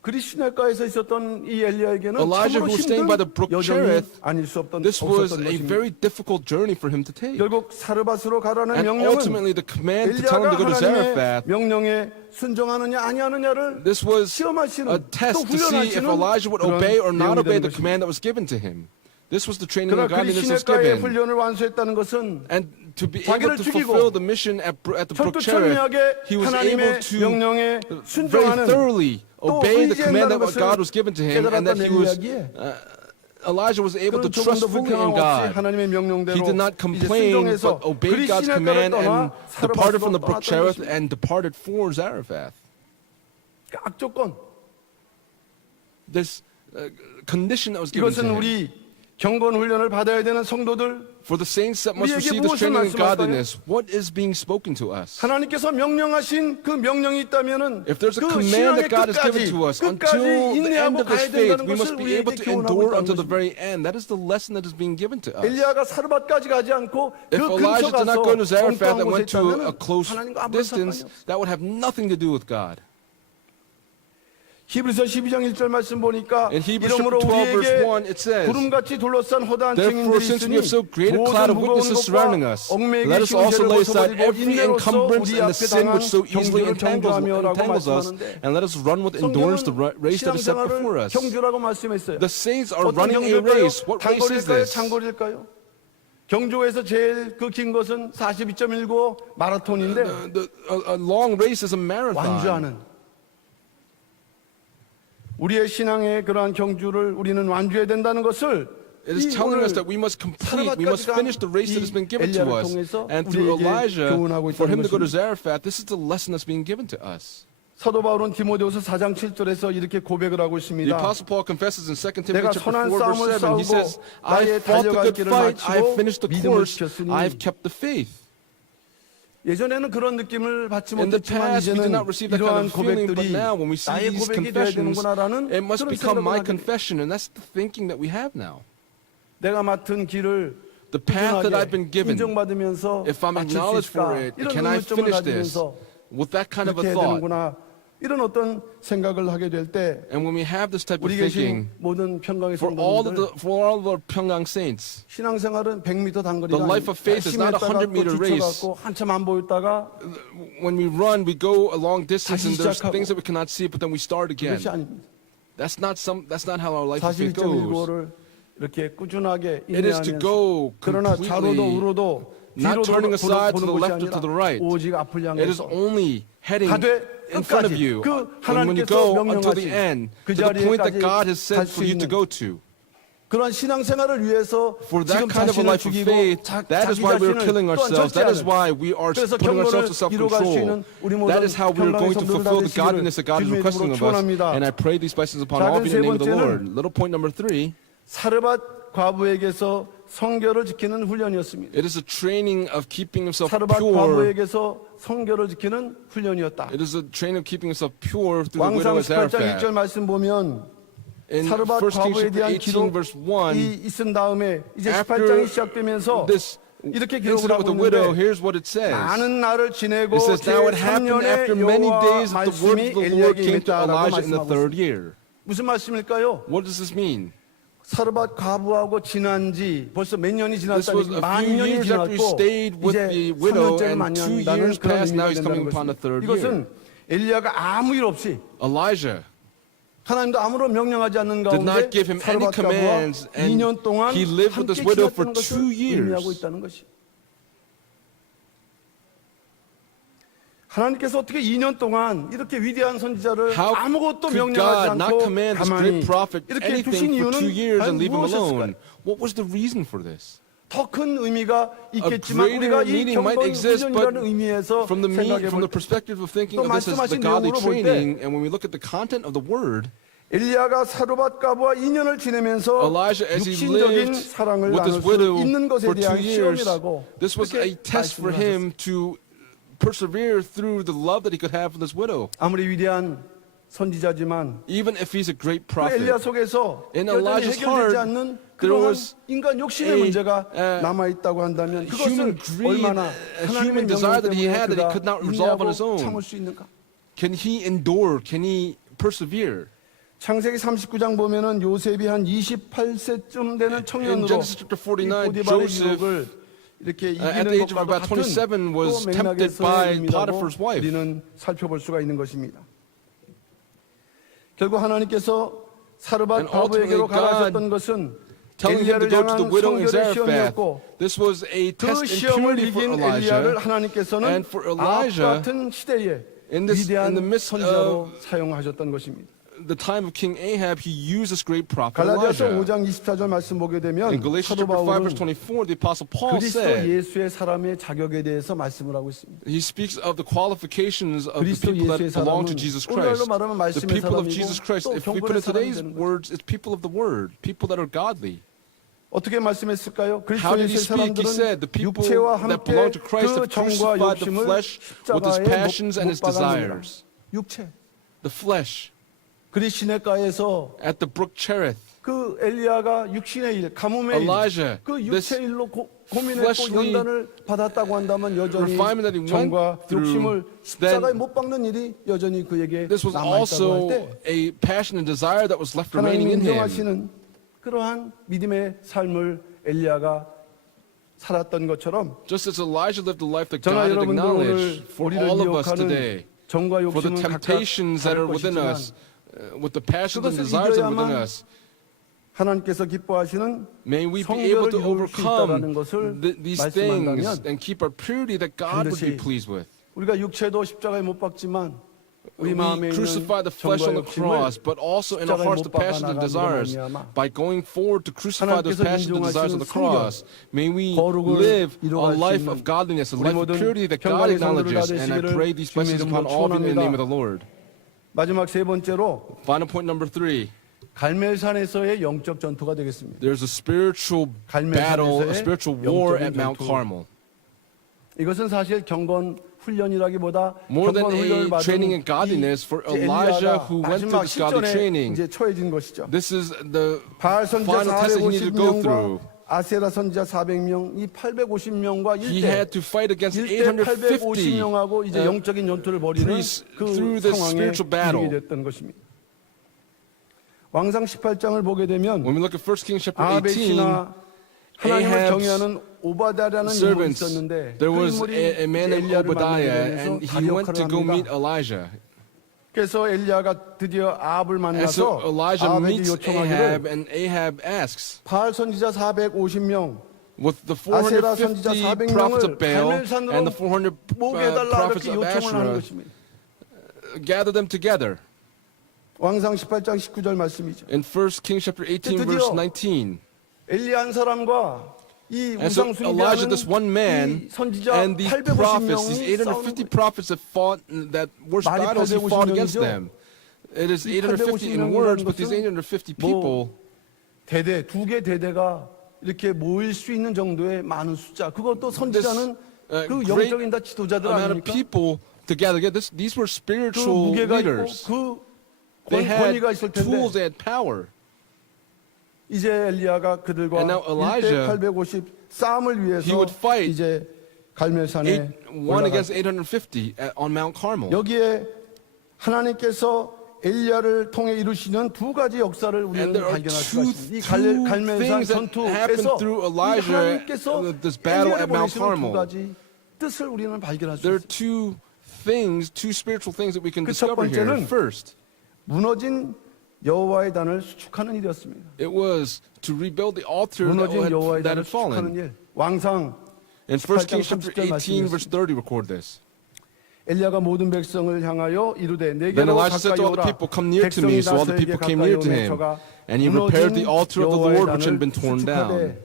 그리 시냇가에서 있었던 이 엘리야에게는 Elijah, 참으로 who was staying by the brook 힘든 여정이 Cherith, 아닐 수 없던 This was 없었던 a 것입니다. very difficult journey for him to take. 결국 사르밧으로 가라는 And 명령은 ultimately, the command to tell him to 엘리야가 go to 하나님의 Zarephath, 명령에 순종하느냐 아니하느냐를 this was 시험하시는 a 또 test to see if 훈련하시는 Elijah would 그런 obey or not 내용이 obey 되는 the 것입니다. command that was given to him. This was the training 그러나 that 그리 godliness was 시냇가의 given. 훈련을 완수했다는 것은 And to be able 자기를 to 죽이고 fulfill the mission at the brook Cherith, 철두철미하게 he was able 하나님의 to 명령에 very 순종하는 thoroughly 또 obey the command 의지한다는 that God was given to him, and that he was 깨달았던 Elijah was able to 그는 조금도 trust fully in 불평함 없이 God. 하나님의 명령대로 He did not 이제 complain, 순종해서 but obeyed 그리 God's 시냇가를 command 떠나 and departed from the 사르밧으로 brook 떠났던 Cherith 것입니다. and departed for Zarephath. 악조건 This condition that was given to 이것은 him. 우리 경건 훈련을 받아야 되는 성도들 For the saints that must 우리에게 receive this 무엇을 training in 말씀하실까요? godliness, what is being spoken to us? 하나님께서 명령하신 그 명령이 있다면은 If there's a 그 command 신앙의 that God has given 끝까지 to us, 끝까지 until the end 인내하고 of this 가야 faith, 된다는 we 것을 must be able 우리에게 to 교훈하고 endure 있다는 until the 것입니다. very end. That is the lesson that is being given to us. 엘리야가 사르밧까지 가지 않고 그 If 근처 Elijah did 가서 not go to Zarephath 엉뚱한 and 곳에 went to a 있다면 close 하나님과 아무런 상관이 distance, 없어요. that would have nothing to do with God. 히브리서 12장 1절 말씀 보니까 In Hebrews 이러므로 chapter 12 verse 우리에게 1, it says, 구름같이 둘러싼 허다한 Therefore, 증인들이 since we 있으니 have so great a cloud of 모든 무거운 witnesses surrounding us, 것과 얽매이기 let us 쉬운 also 죄를 lay aside 벗어버리고 every 인내로써 encumbrance 우리 and the 앞에 sin 당한 which so easily 경주를 경주하며라고 entangles us, 말씀하는데 and let us run with endurance the 성경은 race that is set before 신앙생활을 us. 경주라고 말씀했어요. The saints are 어떤 running a 경주일까요? race. What race is 단거리일까요? this? 장거리일까요? 경주에서 제일 그 긴 것은 42.19 마라톤인데 A long race is a marathon. 완주하는 우리의 신앙의 그러한 경주를 우리는 완주해야 된다는 것을 It is 이 telling us 오늘 that we must complete, we must 사르밧까지 finish the race that has been given to 엘리야를 us. 통해서 And through 우리에게 Elijah, 교훈하고 for him 있다는 to go to 것입니다. Zarephath, this is the lesson that's being given to us. 사도 바울은 디모데후서 4장 7절에서 이렇게 고백을 하고 The 있습니다. Apostle Paul confesses in 2 Timothy 내가 chapter 선한 4, verse 7, 싸움을 he says, 싸우고 I 나의 fought the 달려갈 good 길을 fight, I have 마치고 finished the 믿음을 course, 지켰으니 I have kept the faith. 예전에는 그런 느낌을 받지 In the 못했지만 past, we did 이제는 not receive that kind 이러한 of feeling, but 고백들이 now when we see 나의 these 고백이 돼야 confessions, 되는구나라는 it must 그런 become 생각을 my 하게 돼요. confession, and that's the thinking that we have now. 내가 맡은 길을 The path that I've been 꾸준하게 given, 인정받으면서 if I'm 마칠 수 acknowledged for 있을까 it, 이런 can I 의문점을 finish this? 가지면서 With that kind of a 그렇게 해야 thought, 되는구나 이런 어떤 생각을 하게 될 때 and when we have this type of 우리 thinking, 계신 모든 평강의 for all of 성도님들 our Pyongyang saints, 신앙생활은 100m 단거리가 The life of faith is not a 100-meter race. 지쳐갖고 한참 안 보였다가 when we run, we go a long distance, and 다시 there's 시작하고. things that we cannot see, but then we start again. 그것이 아닙니다. That's not how our life of faith goes. 41.15를 이렇게 꾸준하게 It is to 인내하면서 go 그러나 좌로도 completely, 우로도 not 뒤로 turning aside to 보는 the 것이 left or to the 아니라 right. 오직 앞을 It is 향해서 only heading 가되 in front of 끝까지 you. 그 When you 하나님께서 go until the 명령하신 end, 그 to the point that 자리에까지 God has said 갈 for 수 you to 있는 go to. 그런 신앙생활을 위해서 For that 지금 kind of a 자신을 life of 죽이고 faith, that is 자기 why we are 자신을 killing 또한 ourselves. That is 절제하는 why we are 그래서 putting 경건을 ourselves to 이루어갈 수 있는 self-control. 우리 That 모든 is how we are going to 평강의 fulfill the 성도들 godliness that God is 주님의 requesting 이름으로 of us. 축원합니다. And I pray these blessings upon all of you in the name of the Lord. Little point number 3. 사르밧 과부에게서 성결을 지키는 훈련이었습니다. It is a training of keeping himself 사르밧 pure. 과부에게서 성결을 지키는 훈련이었다. It is a training of keeping himself pure through the widow 왕상 of 18장 1절 Zarephath. 말씀 보면 In 1 사르밧 King 과부에 chapter 대한 18 verse 1, 기록이 있은 다음에 이제 after 18장이 시작되면서 this 이렇게 기록을 incident 하고 with the widow, 있는데 here's what it says. 많은 날을 지내고 It says, now it happened after 제3년에 many 여호와 days that the word 말씀이 of the Lord 엘리야에게 came to 임했다라고 Elijah in the 말씀하고 third 있습니다. year. 무슨 말씀일까요? What does this mean? 사르밧 과부하고 지난 지 벌써 몇 년이 This was 지났다니 a 만 few 년이 years after he 지났고 stayed with 이제 the widow 3년째를 and 2 만년다는 years 그런 passed. Now 의미가 he's coming 된다는 upon the 것입니다. third year. 이것은 엘리야가 아무 일 없이 Elijah 하나님도 아무런 명령하지 않는 did 가운데 not give him any 사르밧 과부와 commands, and 2년 동안 he lived with 함께 this widow for 지냈다는 것을 2 years. 의미하고 있다는 것이. 하나님께서 어떻게 2년 동안 이렇게 위대한 선지자를 How 아무것도 could 명령하지 God not 않고 command this 가만히 great prophet 이렇게 두신 anything for 이유는 2 years and 과연 leave him 무엇이었을까요? alone? What was the reason for this? 더 큰 의미가 있겠지만 greater 우리가 이 meaning might 경건 exist, 훈련이라는 but 의미에서 from the 생각해 볼 때 perspective of thinking 또 of this as the 말씀하신 godly 내용으로 볼 때 training, and when we look at the content of the word, 엘리야가 사르밧 가부와 인연을 지내면서 Elijah, as he 육신적인 lived 사랑을 with 나눌 his 수 widow 있는 것에 for 2 대한 years, 시험이라고 this was a 그렇게 test for 말씀을 him to persevere through the love that he could have for this widow. 아무리 위대한 선지자지만 Even if he's a great 그 prophet, 엘리야 속에서 in 여전히 Elijah's 해결되지 heart, 않는 there 그러한 was 인간 욕심의 a, 문제가 남아있다고 한다면 human 그것을 greed, 얼마나 a 하나님의 human 명령 desire that he 때문에 had that he 그가 could not resolve on his 인내하고 own. 참을 수 있는가? can he endure? Can he persevere? 창세기 39장 보면은 요셉이 한 28세쯤 되는 In 청년으로 Genesis chapter 49, 보디발의 Joseph, 유혹을 이렇게 at the 이기는 age of 것과도 about 같은 27 was 또 tempted by 맥락에서의 Potiphar's 의미라고 wife. 우리는 살펴볼 수가 있는 것입니다. 결국 하나님께서 사르밧 And ultimately 가부에게로 God 가라셨던 것은 telling him to 엘리야를 go to the 향한 widow in 성결의 Zarephath. 시험이었고 This was a 그 test in 시험을 purity for 이긴 엘리야를 Elijah. 하나님께서는 And for 아합 Elijah, 같은 시대에 in the 위대한 midst 선지자로 of 사용하셨던 것입니다. the time of King Ahab, he used this great prophet 갈라디아서 Elijah. 5장 24절 말씀 보게 되면 In Galatians 사도 chapter 5, 바울은 verse 24, the Apostle Paul 그리스도 said, 예수의 사람의 자격에 대해서 말씀을 하고 있습니다. he speaks of the qualifications of the 그리스도 people that 예수의 belong to 사람은 Jesus 오늘날로 Christ. 말하면 The 말씀의 people of 사람이고 Jesus Christ, 또 if we put 경건의 in today's 사람이 되는 거죠. words, it's people of the word, people that are godly. 어떻게 말씀했을까요? How 그리스도 did he 예수의 speak? He said, the 사람들은 people 육체와 that 함께 belong to Christ 그 have 정과 crucified the 욕심을 flesh with his 십자가에 passions and his 못 박았느니라. desires. 육체. The flesh. 그리 시냇가에서 At the brook Cherith, 그 엘리야가 육신의 일, 가뭄의 Elijah, 일, 그 this 육체 일로 고민했고 fleshly 연단을 받았다고 한다면 여전히 refinement that he went 정과 through, 욕심을 십자가에 then 못 박는 일이 여전히 그에게 this was 남아있다고 할 also 때 a passion and desire that was left remaining 하나님이 in him. 인정하시는 그러한 믿음의 삶을 엘리야가 살았던 것처럼 Just as Elijah lived the life that 저나 God had 여러분들 오늘 acknowledged for 우리를 all of us 미혹하는 today, 정과 for the 욕심은 각각 temptations that 다를 are within 것이지만 us, with the passions and 그것을 desires that are within 이겨야만 us, 하나님께서 기뻐하시는 may we be able 성결을 to 이룰 수 있다라는 overcome 것을 these things 말씀한다면 and keep our purity that God would be 반드시 pleased with. 우리가 육체도 십자가에 못 박지만 우리 We 마음에 있는 crucify the flesh on 정과 the cross, 욕심을 but also in our 십자가에 hearts 못 the 박아 passions and 나감으로 desires. 말미암아 By going forward to crucify those 하나님께서 passions and desires on the 인정하시는 cross, may we 거룩을 live a 이루어갈 수 life 있는 of godliness, a 우리 life of 모든 purity that God 평강의 acknowledges. 성도들 And I 되시기를 pray these 주님의 blessings upon 이름으로 all of you in the name of 축원합니다. the Lord. 마지막 세 번째로 Final point number 3. 갈멜산에서의 영적 전투가 되겠습니다. There's a spiritual battle, a spiritual war at Mount Carmel. 이것은 사실 경건 훈련이라기보다 More than 경건 a 훈련을 받은 training in godliness for Elijah who went through 마지막 this godly 실전에 training. 이제 처해진 것이죠. This is the 바알 선지자 final test that he needed to go 450명과 through. 아세라 선지자 400명, 이 850명과 He 1대 had to fight against 850명하고 850 이제 영적인 전투를 벌이는 priests 그 through this 상황에 spiritual battle. 이르게 됐던 것입니다. 왕상 18장을 보게 되면 When we look at 1 Kings chapter 아합의 18, 신하 하나님을 Ahab's 경외하는 오바다라는 인물이 servants, 있었는데 there 그 was 인물이 a man named 엘리야를 Obadiah, 만나게 and 되면서 he went to 다리 go 역할을 meet 합니다. Elijah. 그래서 엘리야가 드디어 아합을 And so 만나서 Elijah 아합에게 meets 요청하기를 Ahab, and Ahab asks, 바알 선지자 450명 with the 아세라 선지자 450 prophets of 400명을 Baal 갈멜산으로 and the 400 모게 해달라 prophets 이렇게 of 요청을 하는 Asherah, 것입니다. gather them together. 왕상 18장 19절 말씀이죠. In 1 Kings chapter 18, verse 19. 엘리야 한 사람과 이 And so 우상 Elijah, 숭배하는 this one man, 이 선지자 and these prophets, these 850 850명이 싸우는 prophets that worship 말이 idols, he fought against 850 them. It is 이 850 in 850 words, but these 명이라는 850 뭐 people, 대대 두 개 대대가 이렇게 모일 수 있는 정도의 많은 숫자. 그것도 선지자는 this, 그 great 영적인 다 지도자들 amount of 아닙니까? people together. These were 그 spiritual 무게가 있고 leaders. 그 They had 권위가 있을 텐데 tools, they had power. 이제 엘리야가 그들과 And now Elijah, 850 싸움을 he 위해서 would fight 이제 갈멜산에 one against 올라갔습니다. 850 on Mount Carmel. 여기에 하나님께서 엘리야를 통해 이루시는 두 가지 역사를 우리는 And there are 발견할 수가 two 있습니다. 이 갈멜산 things that happened 전투에서 through 이 Elijah, 하나님께서 this battle 엘리야를 at Mount 보내시는 두 Carmel. 가지 뜻을 우리는 발견할 수 There are 있습니다. two spiritual things that we can 그 첫 discover here. 번째는 First, 무너진 여호와의 단을 수축하는 일이었습니다. it was to rebuild the altar 무너진 여호와의 that 단을 had 수축하는 fallen. 일. 왕상 In 1 Kings 18장 chapter 30절 18, verse 30, record this. 엘리야가 모든 백성을 향하여 이르되 Then 내게로 Elijah said to all the 가까이 오라. people, "Come near to me." 백성이 So all the 다스에게 people came 가까이 near to 오매 him. 저가 And he repaired the 무너진 altar of the 여호와의 Lord which had 단을 been torn 수축하되 down.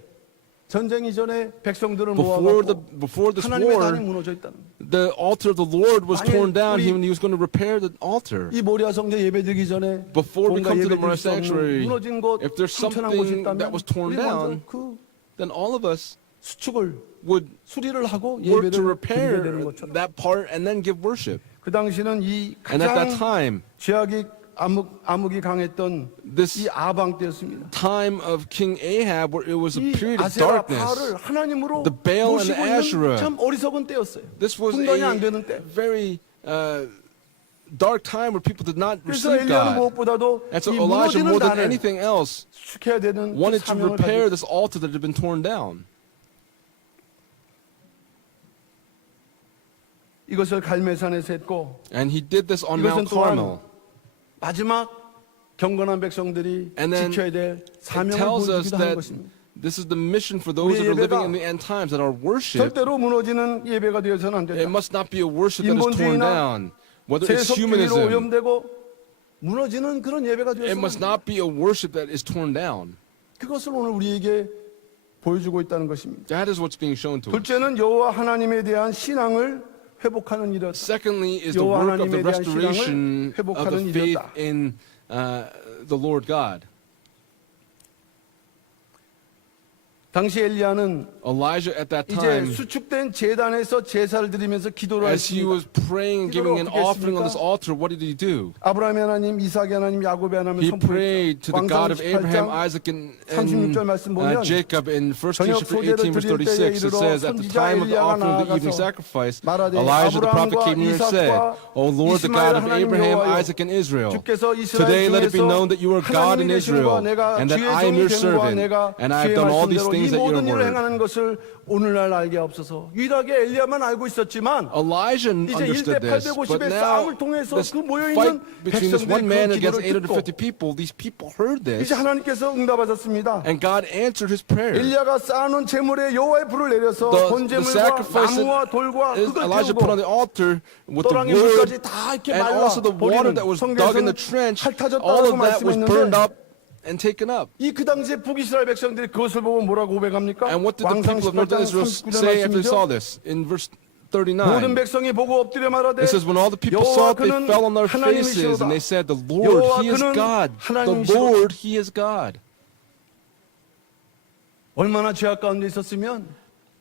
전쟁 이전에 백성들을 Before 모아갖고 this 하나님의 war, 단이 무너져 있다는 거예요. the altar of the Lord was 만일 torn down. 우리- He was going to repair the altar. 이 모리아 성전 예배드리기 전에 Before we 뭔가 come to the 예배드릴 수 없는 sanctuary, 무너진 곳, if there's 상처난 곳이 something that 있다면 was torn 우리 먼저 down, 그 then all of us 수축을 would 수리를 하고 work to 예배를 드리게 repair 되는 것처럼 that part and then give worship. 그 당시는 이 And at that 가장 time, 죄악이 암흑이 강했던 this 이 아방 때였습니다. time of King Ahab, where it was a 이 period of 아세라 darkness, 바알을 하나님으로 the Baal and 모시고 the Asherah. 있는 참 어리석은 때였어요. this was 분간이 안 a 되는 때. very dark time where people did not 그래서 receive 엘리야는 God. 무엇보다도 And so 이 Elijah, 무너지는 more than 단을 anything else, 수축해야 되는 그 wanted to 사명을 repair 가지고 this altar that had been torn down. 이것을 갈멜산에서 했고 And he did this on 이것은 Mount 또한 Carmel. 마지막 경건한 백성들이 And then 지켜야 될 It 사명을 tells us 보여주기도 하는 that 것입니다. this is the mission for those that are living in the end times, that our worship, 절대로 무너지는 예배가 되어서는 안 it 된다. must not be a worship that is torn 인본주의나 down, whether it's 세속주의로 humanism. 오염되고 무너지는 그런 예배가 It 되어서는 must 안 된다. not be a worship that is torn down. 그것을 오늘 우리에게 보여주고 있다는 것입니다. That is what's being shown to us. 둘째는 여호와 하나님에 대한 신앙을 회복하는 일이었다. Secondly is the 여호와 work of the 하나님에 대한 restoration 신앙을 of 회복하는 the faith 일이었다. in the Lord God. 당시 엘리야는 Elijah at that 이제 time, 수축된 제단에서 제사를 드리면서 기도를 as he 했습니다. was praying and giving an offering on this altar, what did he do? 아브라함의 하나님, 이삭의 하나님, 야곱의 하나님을 He prayed to the God of Abraham, 선포했죠. Isaac, and 36절 말씀 보면 Jacob. In 1 저녁 Kings chapter 소제를 18, verse 드릴 때에 36, it 이르러 says, at the 선지자 time of the 엘리야가 offering of the evening 나아가서 sacrifice, 말하되 Elijah the prophet 아브라함과 came near and said, 이삭과 O Lord, the God of 이스마엘 하나님 Abraham, 여호와여, Isaac, and Israel, 주께서 이스라엘 today let it be 중에서 known that you are God in 하나님이 Israel, 되심과 내가 and that 주의 I am 종이 your 됨과 servant, 내가 and I have 주의 done all these 말씀대로 things 이 at your 모든 일을 word. 행하는 것을 오늘날 알게 하옵소서. 유일하게 엘리야만 알고 있었지만 Elijah 이제 understood 1대 this, 850의 but now 싸움을 통해서 this 그 fight 모여있는 between this one 백성들이 man 그 against 기도를 850 듣고 people, these people heard this, 이제 하나님께서 응답하셨습니다. and God answered his prayer. 엘리야가 쌓아놓은 제물에 여호와의 불을 내려서 The 번제물과 sacrifice 나무와 돌과 is 흙을 Elijah put on 태우고 the altar with the 또랑이 wood 물까지 다 이렇게 and 말라 also the water 버리는 that was dug in the 성경에서는 trench. 핥아졌다고 All of that was burned 말씀했는데 up and taken up. 이 그 당시에 북이스라엘 백성들이 그것을 보고 뭐라고 고백합니까? And what did the 왕상 people of North 18장 Israel 39절 say after they saw 말씀이죠. this? In verse 모든 39, 백성이 보고 엎드려 말하되 it says, when all the people saw 여호와 it, they 그는 fell on their faces, 하나님이시로다. and they said, the Lord, 여호와 He is 그는 God. The 하나님이시로다. Lord, He is God. 얼마나 죄악 가운데 있었으면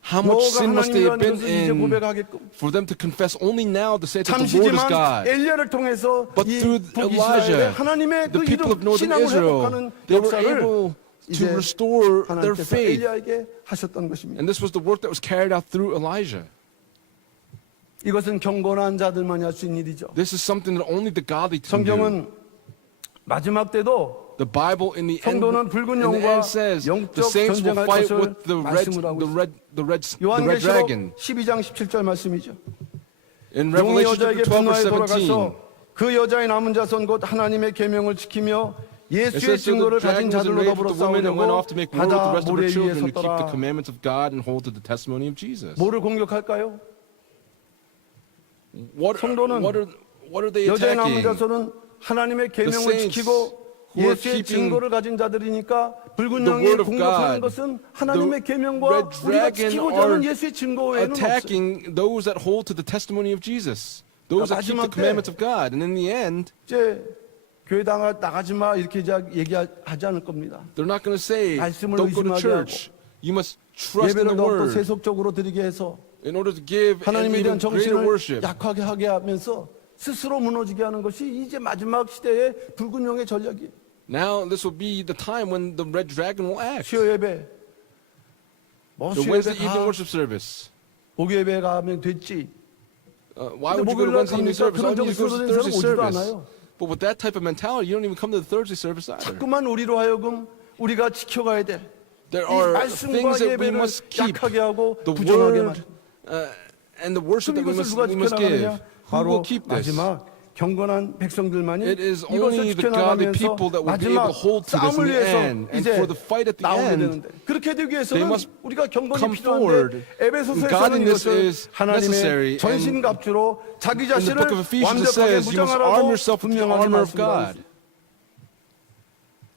How much 여호와가 sin must they have 하나님이라는 been 것을 이제 in 고백하겠고 for them to confess only now to say that the Lord is 잠시지만 God? 엘리야를 통해서 But 이 through 북이스라엘의 Elijah, 하나님의 the 그 people of 이름 northern 신앙을 Israel, 회복하는 they were 역사를 able to 이제 restore their 하나님께서 faith. 엘리야에게 하셨던 것입니다. And this was the work that was carried out through Elijah. 이것은 경건한 자들만이 할 수 있는 일이죠. This is something that only the godly can do. 성경은 마지막 때도 The Bible in the 성도는 붉은 end 영과 says the 영적 saints will 전쟁할 fight 것을 with the red 요한계시록 dragon. 12장 17절 말씀이죠. In 용이 Revelation 여자에게 chapter 12 분노하여 verse 17, 돌아가서 그 여자의 남은 자손 곧 하나님의 계명을 지키며 it 예수의 says so the 증거를 가진 dragon was 자들로 enraged 더불어 with the woman and went 싸우려고 off to make war with the 바다 rest of 모래 her 위에 children to keep the 섰더라. commandments of God and hold to the testimony of Jesus. 뭐를 공격할까요? What are they 여자의 남은 attacking? 자손은 하나님의 계명을 saints 지키고 who are 예수의 keeping 증거를 가진 자들이니까 붉은 the 영이 word of 공격하는 God. 것은 하나님의 The 계명과 red 우리가 dragon 지키고자 are 하는 예수의 증거 외에는 없어요. attacking those that hold to the testimony of Jesus, those that keep the 마지막 때 commandments of God. And in the end, 이제 교회 나가지 마 이렇게 얘기하지 않을 겁니다. they're not going to say, 말씀을 don't go to 의심하게 church. You must trust in 예배를 the 더욱더 word 세속적으로 드리게 해서 in order to give an 하나님에 대한 even greater 정신을 worship. 약하게 하게 하면서 스스로 무너지게 하는 것이 이제 마지막 시대의 붉은 영의 전략이에요. Now this will be the time when the red dragon will act. 수요 예배, 뭐 The 수요 Wednesday 예배 evening 가 worship service. 목요 예배 가면 됐지. Why 근데 would you go to 목요일날 Wednesday evening 갑니까? service? 그런 Why would you go to 정신으로 된 Thursday 사람 오지도 service? 않아요. But with that type of mentality, you don't even come to the Thursday service either. 자꾸만 우리로 하여금 우리가 지켜가야 돼. There 이 are 말씀과 things that we 예배를 must keep. 약하게 하고 The 부정하게 word 말이야. and the worship 그럼 that 이것을 we 누가 must give. 지켜나가느냐? Who will 바로 keep this? 마지막 경건한 백성들만이 It is 이것을 only the godly 지켜나가면서 people that will be able 마지막 to hold to this in 싸움을 the 위해서 end. And 이제 for the fight at the 나오게 end, 되는데 그렇게 되기 they 위해서는 must 우리가 경건이 come 필요한데 forward. 에베소서에서는 Godliness 이것을 is necessary. 하나님의 전신갑주로 자기 In the 자신을 book of Ephesians, it 완벽하게 says you must arm 무장하라고 yourself with the 분명하게 armor of 말씀하고 God. 있어요.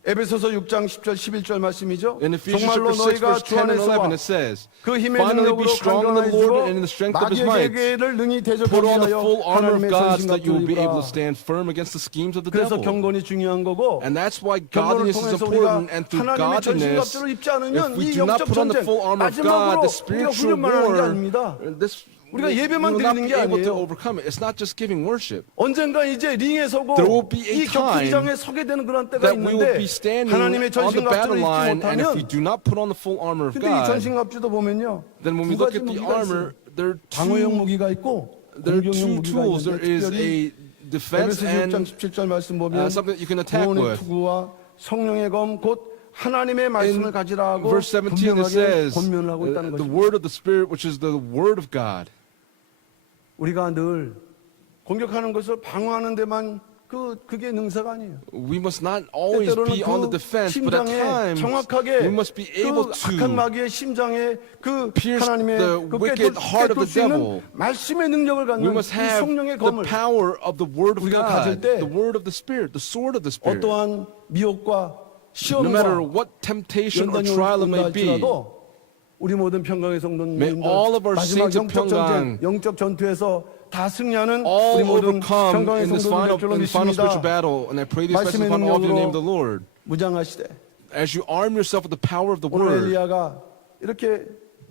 에베소서 6장 10절 11절 말씀이죠. In Ephesians 정말로 chapter 6, 너희가 verse 주 10 and 안에서 11, 와 it says, 그 힘의 Finally be 능력으로 strong in the Lord and in the 강건하시고 strength of his might. 마귀의 계를 능히 Put on the 대적하여 full armor of 하나님의 God so that you will be able 전신갑주를 to stand firm against the schemes of the 그래서 devil. 경건이 중요한 거고 And that's why 경건을 godliness is 통해서 우리가 important. And through 하나님의 godliness, 전신갑주를 입지 if 않으면 we 이 do not 영적 put on the 전쟁 full armor of God, 마지막으로 the 우리가 spiritual 훈련만 하는 게 war, 아닙니다. this 우리가 we 예배만 will not 드리는 be 게 able to 아니에요. overcome it. It's not just giving worship. 언젠가 이제 링에 서고 There will be a 이 time 격투기장에 서게 되는 그런 때가 That we will 있는데 be standing 하나님의 on the battle 전신갑주를 입지 line, and if we 못하면 do not put on the full armor of 근데 이 God, 전신갑주도 보면요 then when we 두 look 가지 at the 무기가 armor, 있어요. there are 방어용 two, 무기가 있고 there are 공격용 two 무기가 tools. There 있는데 is 특별히 a defense 에베소서 6장 and 17절 말씀 보면 something that you can attack 구원의 with. 투구와 성령의 검 곧 하나님의 말씀을 가지라 하고 Verse 17 it 분명하게 says, 권면을 하고 있다는 the 것입니다. word of the Spirit, which is the word of God. 우리가 늘 공격하는 것을 방어하는 데만 그게 능사가 아니에요. We must not always 때때로는 be on the 그 defense, but at 심장에 times 정확하게 we must be able 그 악한 to 마귀의 심장에 그 pierce 하나님의 the 그 wicked heart of 깨뚫 the 수 있는 devil. 말씀의 능력을 We 갖는 must 이 have 성령의 the 검을 power of the word of 우리가 God, 가질 때 the word of the Spirit, the sword of the Spirit. 어떠한 미혹과 No matter 시험과 what temptation or 연단이 trial it 온다 may be, 할지라도 우리 모든 평강의 May 성도님들 all of our 마지막 saints of 영적 전쟁, 평강 영적 전투에서 다 승리하는 all 우리 모든 overcome 평강의 in this 성도들 될 줄로 final spiritual 믿습니다. battle. And I pray these blessings 말씀의 upon all of you in the name of the 능력으로 Lord. 무장하시되 As you arm yourself with the power of the 오늘 word, 엘리야가 이렇게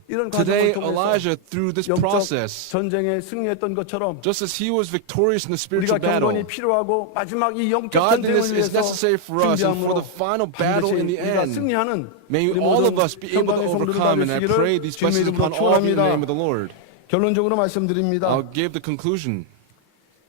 이런 today 과정을 통해서 Elijah, through this 영적 process, 전쟁에 승리했던 것처럼 just as he was victorious in the 우리가 spiritual battle, 경건이 필요하고 마지막 이 영적 전쟁을 godliness is 위해서 necessary for us, and for 준비함으로 the final battle 반드시 in the 우리가 end, 승리하는 may 우리 all 모든 of us be able to 평강의 성도들 overcome. And I pray 되시기를 these 주님의 blessings 이름으로 upon all of you in the name of 축원합니다. the Lord. 결론적으로 말씀드립니다. I'll give the conclusion.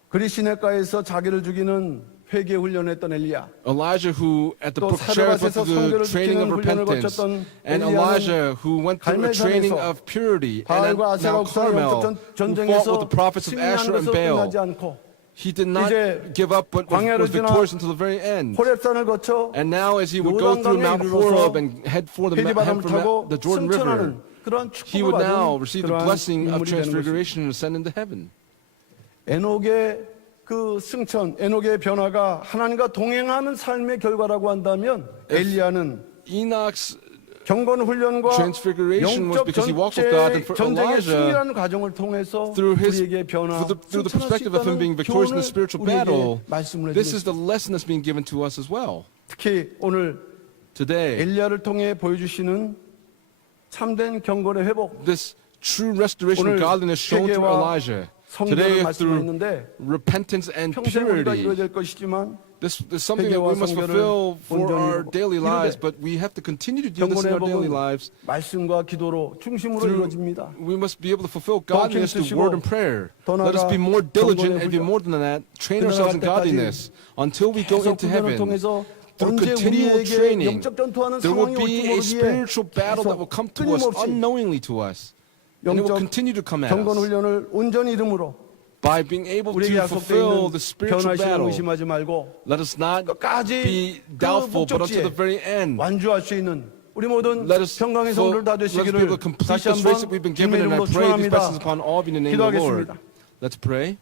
그리시네가에서 자기를 죽이는 회개 훈련했던 엘리야. Elijah, who at the 또 brook Cherith went 사르밧에서 through the 성결을 training of 지키는 훈련을 repentance, 거쳤던 and 엘리야는 Elijah, who went through a training 갈멜산에서 of purity, and 바알과 now 아세라 옥사 Carmel, 영적 who fought with 전쟁에서 the prophets of 승리한 Asher and 것으로 Baal. 끝나지 않고 He did not 이제 give up, but 광야를 was 지나 victorious until the very end. 호렙산을 거쳐 And now, as he would go through Mount 요단강에 Horeb 이르러서 and head for 회리바람을 타고 the Jordan River, 승천하는 그러한 he would 축복을 now 받은 receive the 그러한 blessing of 인물이 되는 것입니다. transfiguration and ascend into heaven. 에녹의 그 승천, 에녹의 변화가 하나님과 동행하는 삶의 결과라고 한다면 엘리야는 Enoch's 경건 훈련과 transfiguration was 영적 because he walked with God, and for 전쟁의 Elijah, 승리라는 과정을 통해서 through 우리에게 변화, through the 승천할 수 perspective of him being 있다는 victorious in the 교훈을 spiritual 우리에게 battle, 말씀을 this 해주고 is the lesson that's being given to us as well. 특히 오늘 Today, 엘리야를 통해 보여주시는 참된 경건의 회복, this true restoration of 오늘 godliness shown through 회개와 Elijah. 성결을 Today, through 말씀했는데 repentance and 평생 우리가 purity. 이루어야 될 것이지만 This is something that we must fulfill for our daily lives, but we have to continue to do this in 경건의 our daily 회복은 lives. 말씀과 기도로 중심으로 Through, 이루어집니다. we must be able to fulfill godliness through 쓰시고 word and prayer. 더 Let us be more 나아가 diligent 경건의 and be 훈련. more than that. Train 그날아갈 ourselves in 때까지 godliness until we go 계속 into 훈련을 heaven. 통해서 Through 언제 continual 우리에게 training, 영적 전투하는 there will 상황이 올지 be a 모르기에 spiritual battle that will come to us 끊임없이 unknowingly to us. And it will 영적 continue to come at 경건 us 훈련을 온전히 이름으로 by being able 우리에게 to 약속되어 fulfill 있는 the spiritual 변화시를 battle. 의심하지 말고 Let us not 끝까지 be 그 doubtful, but unto 목적지에 the very end. 완주할 수 있는 우리 모든 Let us 평강의 성도들 다 be 되시기를 able to complete 다시 this race 한번 that we've been 주님의 given, and I 이름으로 pray these blessings 축원합니다. upon all of you in the name of the Lord. 기도하겠습니다. Let's pray.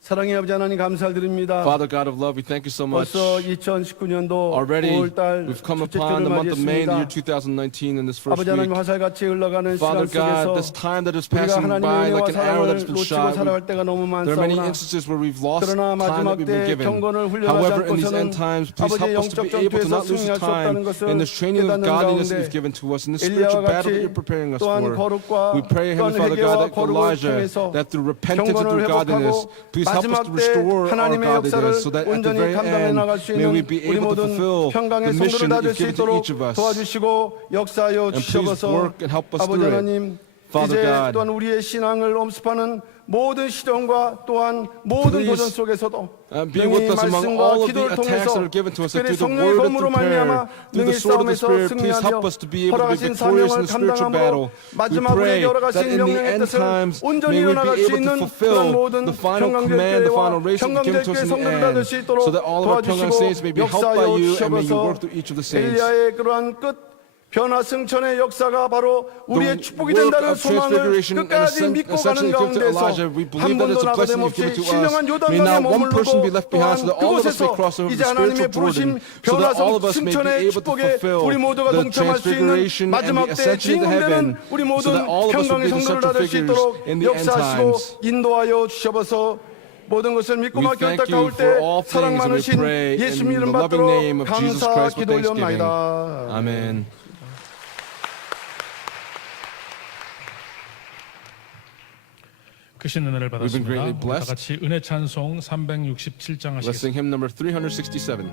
사랑의 아버지 하나님 감사드립니다. Father God of love, we thank you so much. 벌써 2019년도 Already, 5월달 we've come 첫째 upon 주를 the month of May, the year 맞이했습니다. 2019, in this first 아버지 하나님 week. 화살같이 흘러가는 Father 시간 God, 속에서 this time that is 우리가 passing 하나님의 by like 은혜와 an arrow that has 사랑을 been 놓치고 shot. 살아갈 때가 너무 There are many 많사오나 instances where we've lost 그러나 time that 마지막 we've been 때 given. 경건을 훈련하지 However, in these 않고서는 end times, please 아버지의 help us to 영적 be able to 전투에서 not lose 승리할 수 time 없다는 것을 in this training of 깨닫는 godliness that 가운데 you've given to us, in this spiritual 엘리야와 battle that you're 같이 preparing us 또한 for. 거룩과 We pray, 또한 Heavenly Father God, 회개와 that 거룩을 Elijah, 통해서 that through repentance and 경건을 through godliness, 회복하고 please help us 마지막 to 때 restore our 하나님의 역사를 godliness so that at the 온전히 very 감당해 end, 나갈 수 may we 있는 be 우리 able to 모든 fulfill 평강의 the mission 성도를 다 that 될 you've 수 given to 있도록 each of us. 도와주시고 역사하여 And please 주셔서 work and help us 아버지 through it. 하나님 Father 이제 God, 또한 우리의 신앙을 엄습하는 모든 시련과 또한 모든 Please, 도전 속에서도 be with 능히 us among 말씀과 all of the 기도를 attacks 통해서 that are given to us, that 특별히 through the 성령의 word and 검으로 through prayer, 말미암아 through the 능히 sword of the 싸움에서 Spirit, please 승리하며 help us to be able to be 허락하신 victorious 사명을 in the spiritual battle. 감당함으로 We 마지막 pray 우리에게 that 허락하신 in the 명령의 end 뜻을 times, 온전히 may we 이뤄나갈 be 수 able to 있는 그런 fulfill 모든 the final command, the final race that you give to us in the 평강절교의 성도를 다 될 수 end, 있도록 so that all of our 평강 saints may be helped by 역사하여 you, and may you 주셔서 work through each of the saints. 엘리야의 그러한 끝 변화 승천의 역사가 바로 우리의 The 축복이 work 된다는 of 소망을 transfiguration and 끝까지 믿고 가는 essentially given to 가운데서 Elijah, we 한 believe that 번도 it's a blessing 나가됨없이 given to us. 신령한 May 요단강에 not one person be 머무르고 left behind, 또한 so that all of us may 그곳에서 cross over 이제 the 하나님의 spiritual 부르심 Jordan, so that all of us may be 변화성 able to 축복에 fulfill 우리 모두가 the 동참할 수 있는 transfiguration and 마지막 the 때에 ascension into 진행되는 heaven, 우리 so 모든 that all of us will 평강의 be the 성도를 central 받을 수 figures 있도록 in the end 역사하시고 times. 인도하여 주셔서 모든 것을 믿고 We 맡겨 thank 안타까울 you 때 for all 사랑 things, and we 많으신 pray 예수 in 이름 the loving 받도록 name of Jesus 감사 Christ with thanksgiving. 기도올려옵나이다. Amen. 크신 은혜를 We've been 받았습니다. greatly 우리 다 blessed. 같이 은혜 찬송 367장 Let's sing 하시겠습니다. hymn number 367.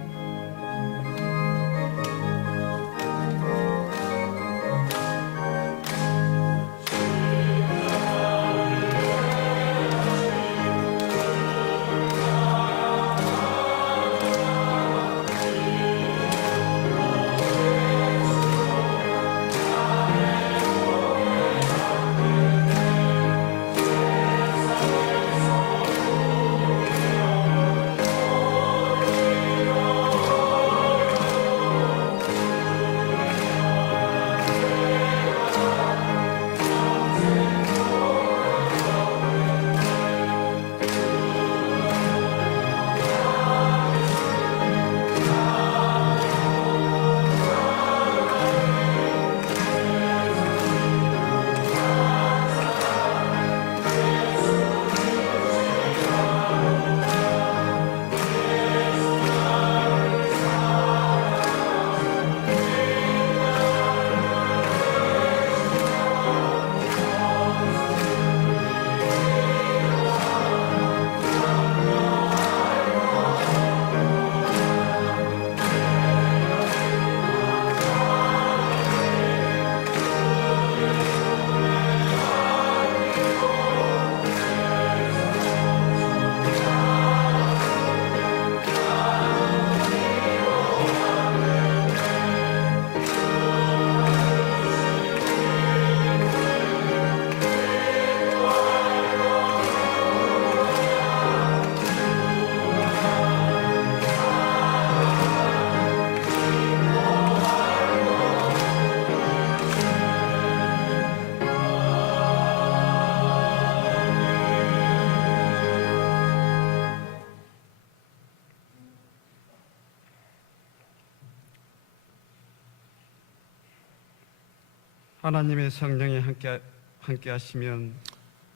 하나님의 성령이 함께 하시면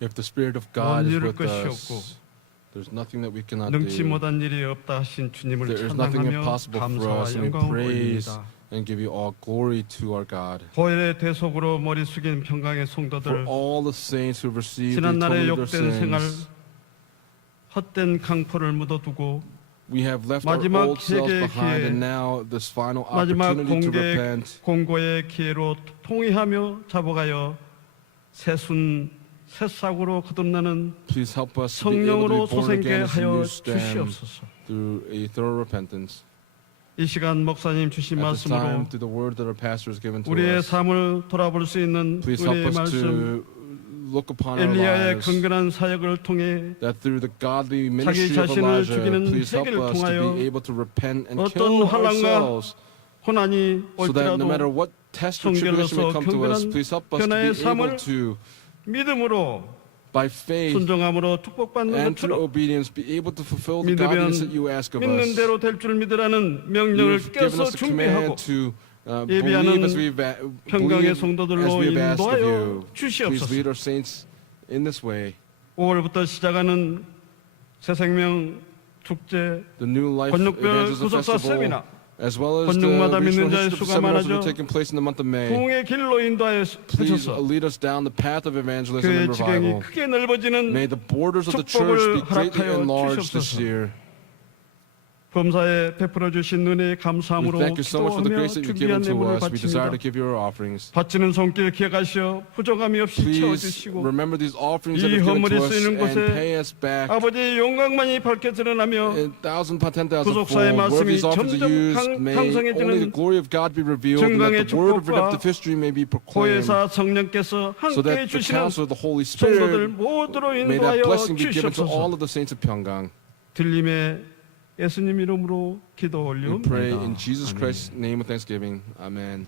If the Spirit of God is 이룰 with 것이 us, 없고 there's nothing that we cannot 능치 do. 못한 일이 없다 하신 주님을 There is nothing 찬양하며 impossible for 감사와 us, and we 영광을 praise 올립니다. and give you all glory to our God. 보혈의 대속으로 머리 숙인 평강의 For 성도들, all the saints who have received the 지난날의 atonement of their 욕된 생활, sins, 헛된 강포를 묻어두고 we have left our 마지막 old selves 회개의 behind, 기회, and now this final 마지막 opportunity to repent. 공고의 기회로 통회하며 잡아가여 새싹으로 거듭나는 Please help us to be able 성령으로 to be born 소생케 again as a 하여 new stem 주시옵소서. through a thorough repentance. 이 시간 목사님 주신 At this time, 말씀으로 through the word that our pastor has given to 우리의 us, 삶을 돌아볼 수 있는 please help 우리의 us 말씀, to look upon our 엘리야의 lives, 근근한 사역을 통해 that through the godly ministry of 자신을 Elijah, 죽이는 please help 세계를 us to 통하여 be able to repent and 어떤 kill 환난과 ourselves, 고난이 so that no matter 올지라도 what test or tribulation may come to us, please help us to 변화의 be able 삶을 to, 믿음으로 by faith 순종함으로 축복받는 and through 것처럼 obedience, be able to fulfill the 믿으면 godliness that you ask of 믿는 us. 대로 될 줄 믿으라는 명령을 You've given 껴서 us the 준비하고 command to 예비하는 believe as 평강의 believe as 성도들로 we have asked of 인도하여 you. Please 주시옵소서. lead our saints in this way. 5월부터 시작하는 새생명 축제, The New Life 권육별 Evangelism 구속사 Festival, 세미나, as well as the 권육마다 믿는 regional 자의 history 수가 seminars that 많아져 are taking place in the month of May. 부흥의 길로 인도하여 Please 주셔서 lead us down the path of evangelism 교회의 and 지경이 revival. 크게 넓어지는 May the borders of the 축복을 church be greatly 허락하여 enlarged this 주시옵소서. year. 범사에 베풀어 주신 은혜에 We 감사함으로 thank you so much for the 기도하며 grace that you've given 준비한 to 예물을 us. We desire to 바칩니다. give you our offerings. 바치는 손길 기억하시어 부족함이 없이 Please 채워주시고 remember these offerings 이 that you've given 허물이 to us 쓰이는 and 곳에 pay us back 아버지의 영광만이 밝게 드러나며 1,000 upon 10,000 구속사의 fold. Wherever 말씀이 these offerings 점점 are used, may 강성해지는 only the glory of God be revealed, and 증강의 that the word of 축복과 redemptive history may be proclaimed, 고혜사 성령께서 so 함께해 that the 주시는 counsel of the Holy 성도들 Spirit, 모두로 may that 인도하여 blessing be given to all 주시옵소서. of the saints of Pyongyang. 들림의 예수님 이름으로 기도 We pray in 올리옵나이다. Jesus Christ's name with thanksgiving. Amen.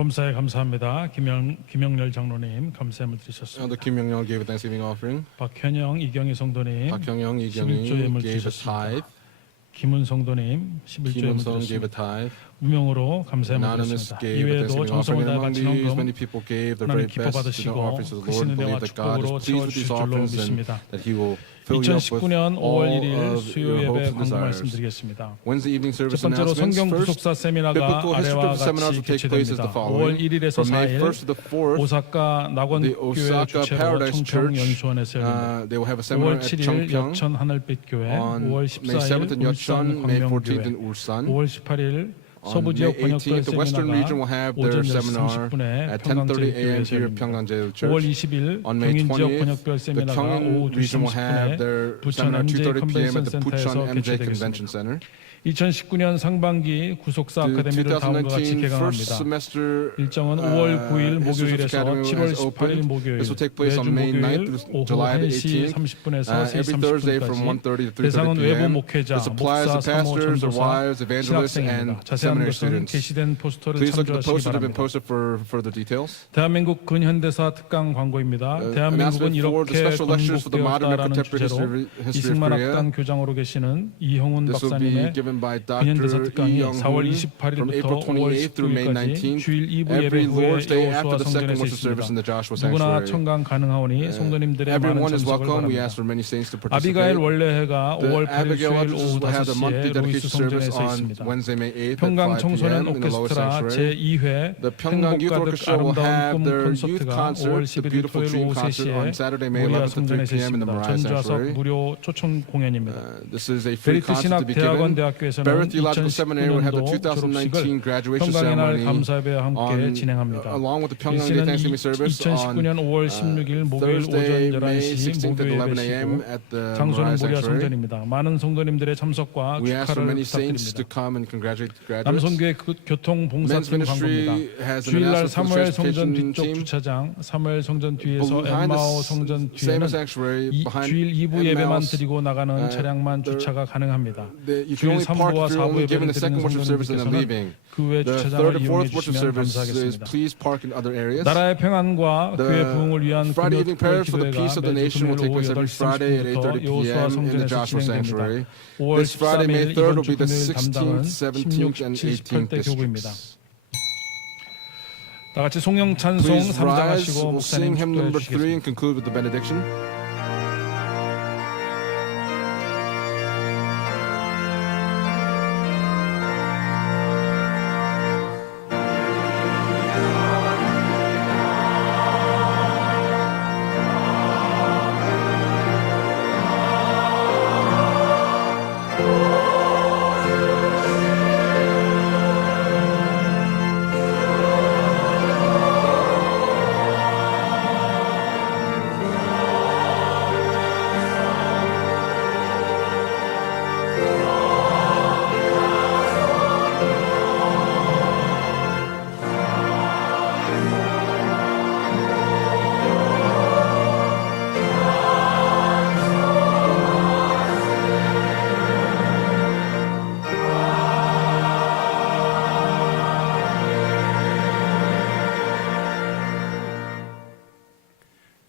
범사에 감사합니다. 김영렬 장로님 감사함을 드리셨습니다. Elder Kim Young-yeol gave a thanksgiving offering. 박현영 이경희 성도님 Park Hyung-young, Lee 11조 Kyung-hee 예물 gave a 주셨습니다. tithe. 김은 성도님 11조 Kim 예물 Un-sung gave a 드렸습니다. tithe. 무명으로 감사함을 Anonymous 드렸습니다. gave a 이외에도 thanksgiving 정성을 offering. 다해 Among 바친 these, 헌금 many people gave their 하나님 very 기뻐 best to the 받으시고 offerings of the 그 Lord and 신은혜와 believe that God is 축복으로 pleased with 채워주실 these 줄로 offerings and 믿습니다. that He will fill you up with 2019년 5월 all 1일 of 수요 your 예배 hopes and 광고 desires. 말씀드리겠습니다. Wednesday evening 첫 service 번째로 announcements. 성경 First, 구속사 세미나가 biblical history 아래와 seminars 같이 will take place as the 개최됩니다. 5월 following. 1일에서 From May 4일 1st to the 4th, 오사카 the 낙원교회 Osaka 주최로 Paradise 청평 Church, 연수원에서 열립니다. they will have a seminar 5월 at 7일 Cheongpyeong. 여천 하늘빛교회, On 5월 May 7th 14일 in Yeocheon, 울산 May 14th 광명교회, in Ulsan. 5월 18일 On 서부 May 지역 번역별 18th, the Western region will 세미나가 have their 오전 10시 seminar 30분에 at 10:30 a.m. 평강제일교회에서 here at 열립니다. Pyongan 5월 Church. 20일 On May 경인 지역 20th, 번역별 the 세미나가 오후 Gyeongin 2시 region will have 30분에 their 부천 seminar MJ 2:30 p.m. at the 컨벤션 Bucheon 센터에서 MJ Convention 개최되겠습니다. Center. 2019년 상반기 구속사 The 아카데미를 다음과 같이 2019 first 개강합니다. semester 일정은 5월 9일 History 목요일에서 Academy 7월 has 18일 opened. 목요일, This will take place 매주 on May 목요일 9th to 오후 July the 1시 18th. 30분에서 3시 Every Thursday from 30분까지 1:30 to 대상은 3:30 외부 p.m. 목회자, This applies 목사, to 사모, pastors, 전도사, wives, evangelists, 신학생입니다. and 자세한 seminary 것은 students. 게시된 포스터를 Please look at the 참조하시기 poster that have been 바랍니다. posted for further details. 대한민국 근현대사 특강 광고입니다. announcement 대한민국은 for the 이렇게 special lectures for the modern and 건국되었다라는 contemporary 주제로 history of 이승만 Korea. 학당 교장으로 계시는 이형훈 This will be 박사님의 given by 근현대사 Dr. 특강이 Lee 4월 Young-hoon from April 28일부터 5월 28th through May 19일까지 19th. 주일 2부 예배 Every 후에 Lord's Day after 여호수아 the second 성전에서 worship service in 있습니다. the Joshua 누구나 Sanctuary. 청강 가능하오니 성도님들의 많은 Everyone is 참석을 welcome. We 바랍니다. ask for many saints to 아비가일 participate. 원래회가 5월 8일 Abigail 수요일 Watches 오후 will have the monthly 5시에 로이스 dedication service 성전에서 on 있습니다. Wednesday, May 8th at 평강 5 청소년 p.m. in the Lower 오케스트라 Sanctuary. 제2회 The Pyongyang 행복 Youth 가득 Orchestra will 아름다운 have 꿈 their youth 콘서트가 5월 concert, the 11일 Beautiful 토요일 Dream 오후 concert 3시에 on Saturday, May 모리아 11th at 3 성전에서 p.m. in the 있습니다. Moriah 전좌석 Sanctuary. 무료 초청 공연입니다. This is a free 베리트 concert to be given. 신학대학원대학교에서는 Barrett Theological Seminary will have the 2019년도 2019 졸업식을 graduation 평강의 날 ceremony 감사회와 함께 on, 진행합니다. along with the Pyongyang Day 일시는 Thanksgiving service on 2019년 5월 16일 목요일 오전 Thursday, May 11시 16th at 목요 11 a.m. 예배시고 at the 장소는 Moriah 모리아 Sanctuary. 성전입니다. 많은 성도님들의 참석과 We ask for 축하를 many saints to 부탁드립니다. come and congratulate graduates. 남성교회 Men's 교통봉사팀 광고입니다. ministry has an 주일날 announcement for the 사무엘 성전 transportation 뒤쪽 team. 주차장, 사무엘 성전 뒤에서 Behind 엠마오 the 성전 same 뒤에는 sanctuary, behind 주일 2부 예배만 Emmaus, 드리고 나가는 차량만 there- 주차가 가능합니다. You can 주일 only park 3부와 if you're 4부 only given 예배를 the second 드리는 worship service and then 성도님께서는 leaving. 그 외 The 주차장을 third and 이용해 fourth worship 주시면 service is 감사하겠습니다. please park in other areas. 나라의 평안과 The 교회 부흥을 위한 Friday evening 금요 prayers for the 기도회가 peace of the 매주 nation will 금요일 take 오후 place every 8시 Friday at 30분부터 8:30 여호수아 p.m. in the 성전에서 Joshua Sanctuary. 진행됩니다. 5월 This Friday, May 13일 3rd, 이번 will 주 be the 금요일 담당은 16th, 17th, and 18th 16, 78대 교구입니다. districts. 다 같이 송영 찬송 Please 3장 rise. 하시고 We'll sing 목사님 hymn 축도해 number 3 주시겠습니다. and conclude with the benediction.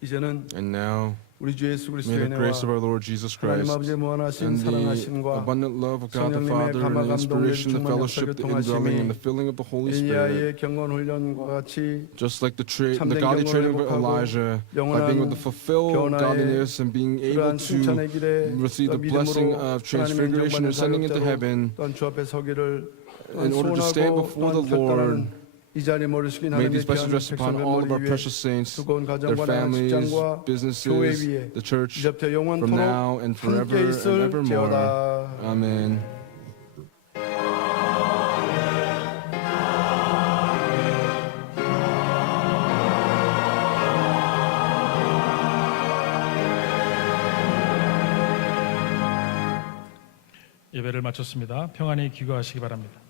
이제는 And now, 우리 주 예수 may 그리스도의 the grace of 은혜와 our Lord Jesus 하나님 Christ 아버지의 무한하신 and the 사랑하심과 abundant love of God the 성령님의 Father and the 감화 inspiration, the 감동의 fellowship, the indwelling, and the filling of the Holy Spirit, 엘리야의 경건 훈련과 같이 just like the 참된 godly training of 경건을 회복하고 Elijah, by being able to fulfill 변화의 godliness and being able 그러한 칭찬의 to 길에 receive the blessing 믿음으로 of 하나님의 transfiguration 인정받는 and ascending into 자격자로 heaven, 또한 주 앞에 서기를 in order to stand before the Lord. 이 자리에 머리 숙인 May 하나님의 these blessings 귀한 rest upon 백성들 all of our 머리 위에 precious saints, 두꺼운 their 가정과 families, 직장과 교회 businesses, 위에 the church, 이제부터 from 영원토록 now and forever 함께 and evermore. 있을지어다. Amen. 예배를 마쳤습니다. 평안히 귀가하시기 바랍니다.